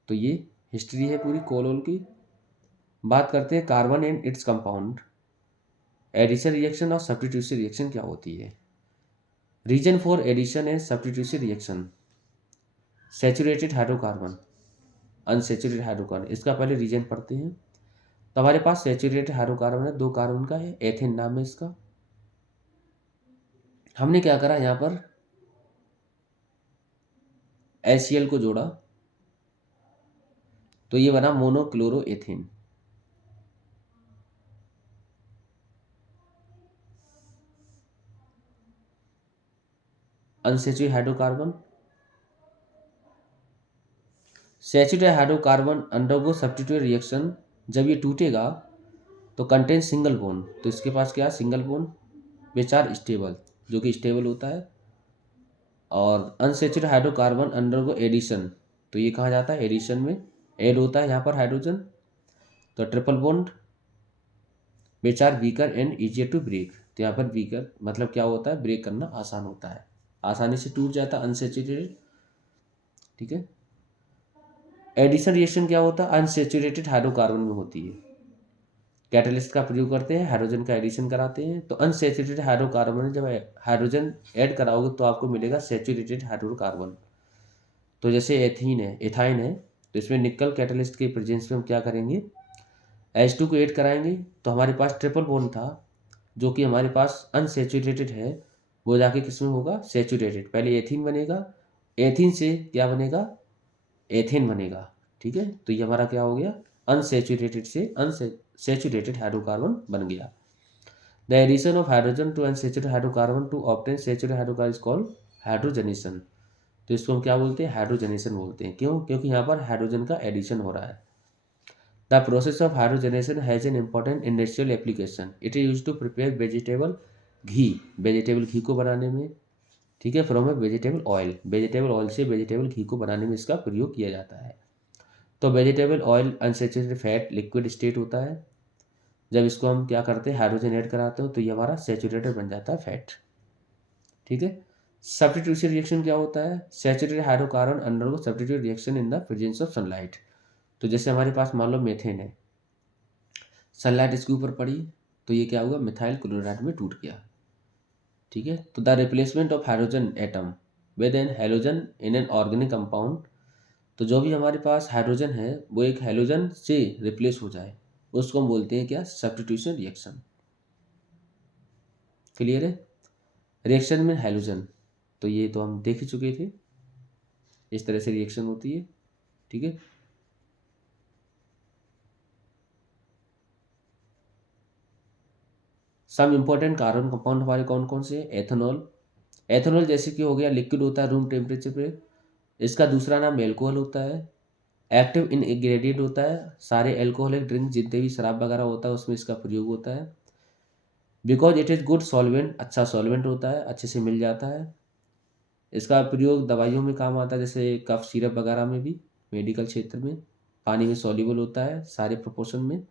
तो ये हिस्ट्री है पूरी कोल ओल की। बात करते हैं carbon and its compound. Addition reaction और सब्स्टिट्यूशन रिएक्शन क्या होती है? Reason for addition and substitution reaction, saturated hydrocarbon, unsaturated hydrocarbon. इसका पहले रीजन पढ़ते हैं। तो हमारे पास सैचुरेटेड हाइड्रोकार्बन है, 2 कार्बन का है, एथेन नाम है इसका। हमने क्या करा, यहाँ पर HCl को जोड़ा, तो ये बना monochloroethane. Unsaturated hydrocarbon, saturated hydrocarbon undergo substitute reaction, जब ये टूटेगा तो कंटेन सिंगल बॉन्ड, तो इसके पास क्या है, single bond, which are stable, जो कि स्टेबल होता है। और अनसैचुरेटेड हाइड्रोकार्बन अंडरगो एडिशन, तो ये कहाँ जाता है, एडिशन में ऐड होता है यहाँ पर हाइड्रोजन, तो triple bond, which are weaker and easier to break. तो यहाँ पर वीकर मतलब क्या होता है, ब्रेक करना आसान होता है, आसानी से टूट जाता है अनसैचुरेटेड, ठीक है। एडिशन रिएक्शन क्या होता है, अनसैचुरेटेड हाइड्रोकार्बन में होती है। कैटलिस्ट का प्रयोग करते हैं, हाइड्रोजन का एडिशन कराते हैं, तो अनसैचुरेटेड हाइड्रोकार्बन में जब हाइड्रोजन ऐड कराओगे तो आपको मिलेगा सैचुरेटेड हाइड्रोकार्बन। तो जैसे एथीन है, एथाइन है, तो इसमें निकल कैटलिस्ट के प्रेजेंस में हम क्या करेंगे, H2 को ऐड कराएंगे, तो हमारे पास ट्रिपल बॉन्ड था जो कि हमारे पास अनसैचुरेटेड है, वो जाके किसमें होगा, सैचुरेटेड। पहले एथीन बनेगा, एथीन से क्या बनेगा, एथेन बनेगा, ठीक है। तो ये हमारा क्या हो गया, अनसैचुरेटेड से अनसैचुरेटेड हाइड्रोकार्बन बन गया। The addition of hydrogen to unsaturated hydrocarbon to obtain saturated hydrocarbon is called hydrogenation. तो इसको हम क्या बोलते हैं, हाइड्रोजनेशन बोलते हैं। क्यों? क्योंकि यहाँ पर हाइड्रोजन का एडिशन हो रहा है। The process of hydrogenation has an important industrial application, it is use to prepare vegetable ghee, vegetable घी को बनाने में, ठीक है, from a vegetable oil, vegetable oil से वेजिटेबल घी को बनाने में इसका प्रयोग किया जाता है। तो vegetable oil unsaturated fat liquid state होता है, जब इसको हम क्या करते हैं, हाइड्रोजन ऐड कराते हो तो ये हमारा सैचुरेटेड बन जाता है फैट, ठीक है। सब्स्टिट्यूशन रिएक्शन क्या होता है, saturated hydrocarbon undergo substitute reaction in the presence of sunlight. तो जैसे हमारे पास मान लो मेथेन है, सनलाइट इसके ऊपर पड़ी तो ये क्या हुआ, मिथाइल क्लोराइड में टूट गया, ठीक है। तो the replacement of hydrogen atom with an halogen in an organic compound, तो जो भी हमारे पास हाइड्रोजन है वो एक हैलोजन से रिप्लेस हो जाए, उसको हम बोलते हैं क्या, सब्स्टिट्यूशन रिएक्शन। क्लियर है? रिएक्शन में हैलोजन, तो ये तो हम देख ही चुके थे, इस तरह से रिएक्शन होती है, ठीक है। सम इंपॉर्टेंट कार्बन कंपाउंड हमारे कौन कौन से, एथेनॉल, एथेनॉल जैसे कि हो गया लिक्विड होता है रूम टेम्परेचर पे, इसका दूसरा नाम एल्कोहल होता है, एक्टिव इन इंग्रेडिएंट होता है, सारे एल्कोहलिक ड्रिंक जितने भी शराब वगैरह होता है उसमें इसका प्रयोग होता है। Because it is good solvent, अच्छा सॉल्वेंट होता है, अच्छे से मिल जाता है। इसका प्रयोग दवाइयों में काम आता है, जैसे कफ सिरप वगैरह में भी, मेडिकल क्षेत्र में, पानी में सॉल्युबल होता है सारे प्रोपोर्शन में।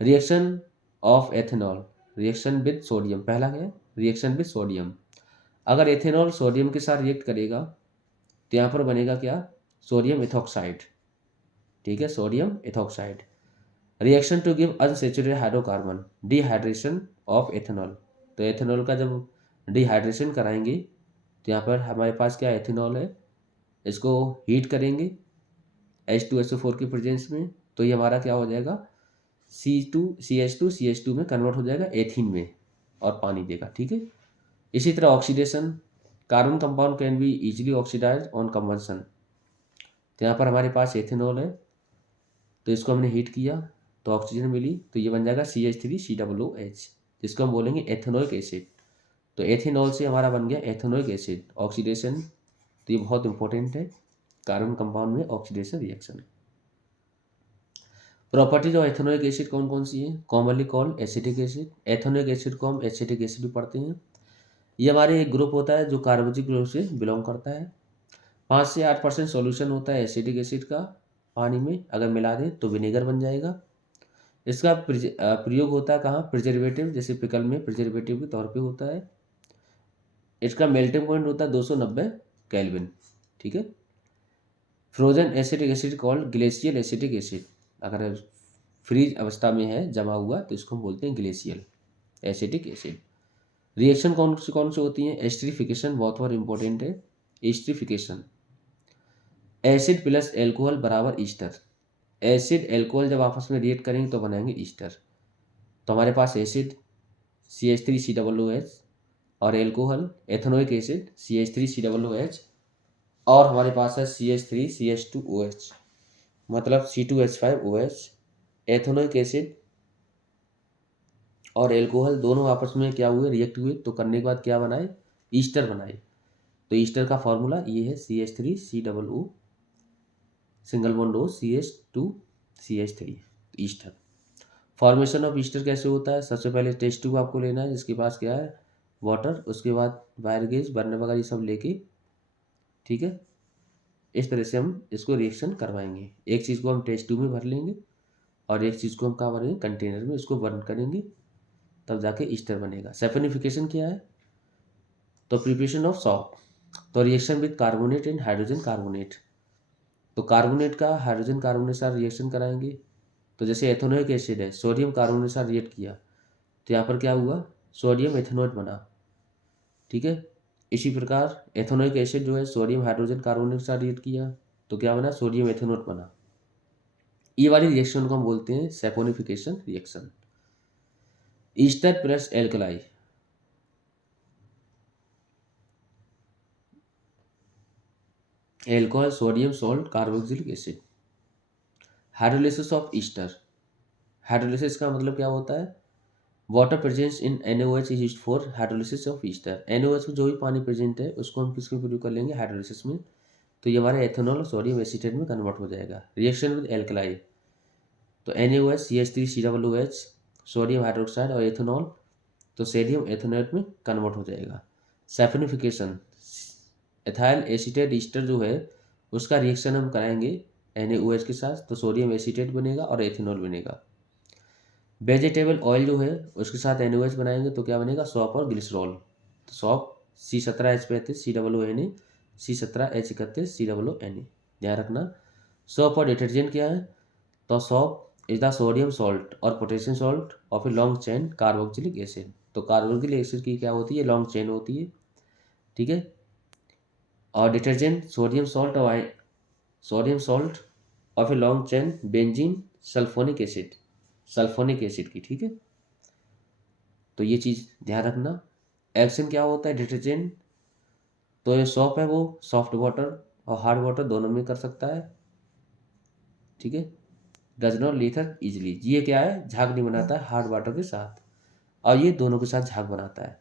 Reaction of ethanol, reaction with sodium, पहला क्या है, रिएक्शन विद सोडियम। अगर एथेनॉल सोडियम के साथ रिएक्ट करेगा तो यहाँ पर बनेगा क्या, सोडियम इथॉक्साइड, ठीक है, sodium ethoxide. Reaction to give unsaturated hydrocarbon, dehydration of ethanol, तो एथेनॉल का जब डिहाइड्रेशन कराएंगे तो यहाँ पर हमारे पास क्या एथेनॉल है, इसको हीट करेंगे H2SO4 के प्रेजेंस में, तो ये हमारा क्या हो जाएगा, CH2 में कन्वर्ट हो जाएगा एथीन में और पानी देगा, ठीक है। इसी तरह oxidation, carbon compound can be easily oxidise on conversion, तो यहाँ पर हमारे पास एथेनॉल है, तो इसको हमने हीट किया तो ऑक्सीजन मिली, तो ये बन जाएगा CH3COOH, जिसको हम बोलेंगे एथेनोइक एसिड। तो एथेनॉल से हमारा बन गया एथेनोइक एसिड, ऑक्सीडेशन, तो ये बहुत इंपॉर्टेंट है कार्बन कंपाउंड में oxidation reaction. Properties of ethanoic acid कौन कौन सी है, commonly called acetic acid, ethanoic acid को हम एसिटिक एसिड भी पढ़ते हैं। ये हमारे एक ग्रुप होता है जो कार्बोक्सिलिक ग्रुप से बिलोंग करता है। 5 से 8% सॉल्यूशन होता है एसिटिक एसिड का पानी में, अगर मिला दें तो विनेगर बन जाएगा। इसका प्रयोग होता है कहाँ, प्रिजर्वेटिव, जैसे पिकल में प्रिजर्वेटिव के तौर पे होता है। इसका मेल्टिंग पॉइंट होता है 290 केल्विन। ठीक है। Frozen acetic acid called glacial acetic acid, अगर फ्रीज अवस्था में है जमा हुआ तो इसको हम बोलते हैं ग्लेशियल एसिटिक एसिड। रिएक्शन कौन सी होती है, एस्टरिफिकेशन बहुत बार इंपॉर्टेंट है। एस्टरिफिकेशन, एसिड प्लस एल्कोहल बराबर ईस्टर। एसिड एल्कोहल जब आपस में रिएक्ट करेंगे तो बनाएंगे ईस्टर। तो हमारे पास एसिड CH3COOH और एल्कोहल एथेनोइक एसिड CH3COOH, और हमारे पास है CH3CH2OH मतलब C2H5OH। एथेनोइक एसिड और एल्कोहल दोनों आपस में क्या हुए, रिएक्ट हुए, तो करने के बाद क्या बनाए, ईस्टर बनाए। तो ईस्टर का फॉर्मूला ये है CH3COO single bond O CH2CH3 Easter. Formation of Easter कैसे होता है, सबसे पहले टेस्ट ट्यूब आपको लेना है जिसके पास क्या है, वाटर, उसके बाद वायर गेज, बर्नर वगैरह ये सब लेके, ठीक है, इस तरह से हम इसको रिएक्शन करवाएंगे। एक चीज़ को हम टेस्ट ट्यूब में भर लेंगे और एक चीज़ को हम कहाँ भरेंगे, कंटेनर में, इसको बर्न करेंगे, तब जाके ईस्टर बनेगा। सैफनिफिकेशन क्या है, तो प्रिपरेशन ऑफ सॉल्ट, तो reaction with carbonate and hydrogen carbonate. तो कार्बोनेट का हाइड्रोजन कार्बोनेट के साथ रिएक्शन कराएंगे। तो जैसे एथेनोइक एसिड है, सोडियम कार्बोनेट के साथ रिएक्ट किया तो यहाँ पर क्या हुआ, सोडियम एथेनोइट बना। ठीक है। इसी प्रकार एथेनोइक एसिड जो है सोडियम हाइड्रोजन कार्बोनेट के साथ रिएक्ट किया तो क्या बना, सोडियम एथेनोइट बना। ये वाली रिएक्शन को हम बोलते हैं saponification reaction. Easter plus alkali, alcohol sodium salt carboxylic acid. Hydrolysis of Easter, hydrolysis का मतलब क्या होता है, water presence in NaOH is used for hydrolysis of Easter. NaOH में जो भी पानी प्रेजेंट है उसको हम किसमें प्रयोग कर लेंगे, हाइड्रोलिसिस में। तो ये हमारे एथेनॉल और सोडियम एसीटेट में कन्वर्ट हो जाएगा। रिएक्शन विद एल्कलाई, तो NaOH CH3COOH सोडियम हाइड्रोक्साइड और एथेनॉल, तो सोडियम एथेनॉल में कन्वर्ट हो जाएगा। सैफनिफिकेशन, एथाइल एसीटेट ईस्टर जो है उसका रिएक्शन हम कराएंगे NaOH के साथ, तो सोडियम एसीटेट बनेगा और एथेनॉल बनेगा। वेजिटेबल ऑयल जो है उसके साथ NaOH बनाएंगे तो क्या बनेगा, सौंफ और ग्लिसरॉल। तो सौंफ C17H35 COONA, C17H31 COONA, ध्यान रखना। सौंफ और डिटर्जेंट क्या है, तो सौंफ इज द सोडियम सॉल्ट और potassium salt of a long chain carboxylic acid. तो कार्बोक्सिलिक एसिड की क्या होती है, लॉन्ग चेन होती है। ठीक है। और detergent sodium salt of a long chain benzene sulphonic acid, sulphonic acid की। ठीक है। तो ये चीज़ ध्यान रखना। एक्शन क्या होता है डिटर्जेंट, तो ये सॉफ्ट है वो सॉफ्ट वाटर और हार्ड वाटर दोनों में कर सकता है। ठीक है। डज नॉट लीथर इजिली, ये क्या है, झाग नहीं बनाता है हार्ड वाटर के साथ, और ये दोनों के साथ झाग बनाता है।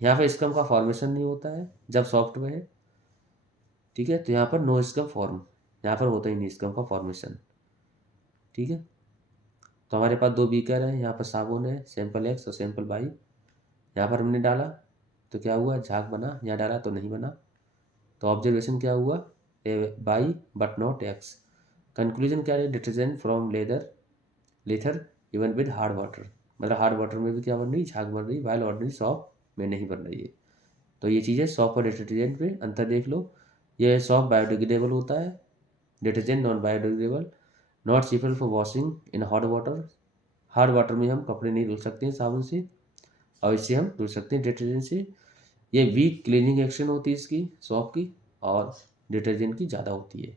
यहाँ पे स्कम का फॉर्मेशन नहीं होता है जब सॉफ्ट में है। ठीक है। तो यहाँ पर नो स्कम फॉर्म, यहाँ पर होता ही नहीं स्कम का फॉर्मेशन। ठीक है। तो हमारे पास दो बीकर है, यहाँ पर साबुन है, सैंपल X और सैंपल Y। यहाँ पर हमने डाला तो क्या हुआ, झाग बना, यहाँ डाला तो नहीं बना। तो ऑब्जर्वेशन क्या हुआ, Y but not X। Conclusion क्या है, detergent from लेथर even with hard water, मतलब हार्ड वाटर में भी क्या बन रही, झाग बन रही, वाइल ऑर्डिनरी सॉप में नहीं बन रही है। तो ये चीज़ें सॉप और डिटर्जेंट में अंतर देख लो। ये सॉप बायोडिग्रेडेबल होता है, detergent non biodegradable, not useful for washing in hot water. Hard water में हम कपड़े नहीं धुल सकते हैं साबुन से, और इससे हम धुल सकते हैं डिटर्जेंट से। ये वीक क्लीनिंग एक्शन होती है इसकी, सॉप की, और डिटर्जेंट की ज़्यादा होती है।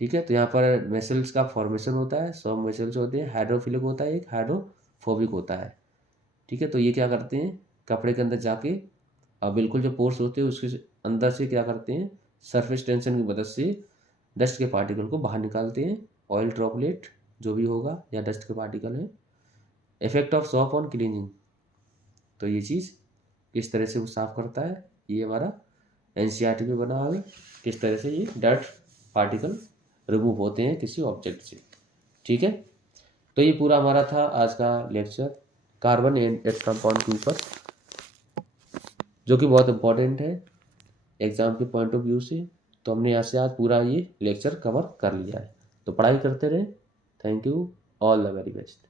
ठीक है। तो यहाँ पर मेसल्स का फॉर्मेशन होता है, सॉफ्ट मेसल्स होते हैं, हाइड्रोफिलिक होता है, एक हाइड्रोफोबिक होता है। ठीक है। तो ये क्या करते हैं, कपड़े के अंदर जाके और बिल्कुल जो पोर्स होते हैं उसके अंदर से क्या करते हैं, सरफेस टेंशन की मदद से डस्ट के पार्टिकल को बाहर निकालते हैं, ऑयल ड्रॉपलेट जो भी होगा या डस्ट के पार्टिकल है। Effect of shop on cleaning, तो ये चीज़ किस तरह से वो साफ करता है, ये हमारा NCERT में बना हुआ है, किस तरह से ये डर्ट पार्टिकल रिमूव होते हैं किसी ऑब्जेक्ट से। ठीक है। तो ये पूरा हमारा था आज का lecture carbon and its compound के ऊपर। जो कि बहुत इम्पोर्टेंट है एग्ज़ाम के पॉइंट ऑफ व्यू से। तो हमने यहाँ से आज पूरा ये लेक्चर कवर कर लिया है। तो पढ़ाई करते रहें। Thank you. All the very best.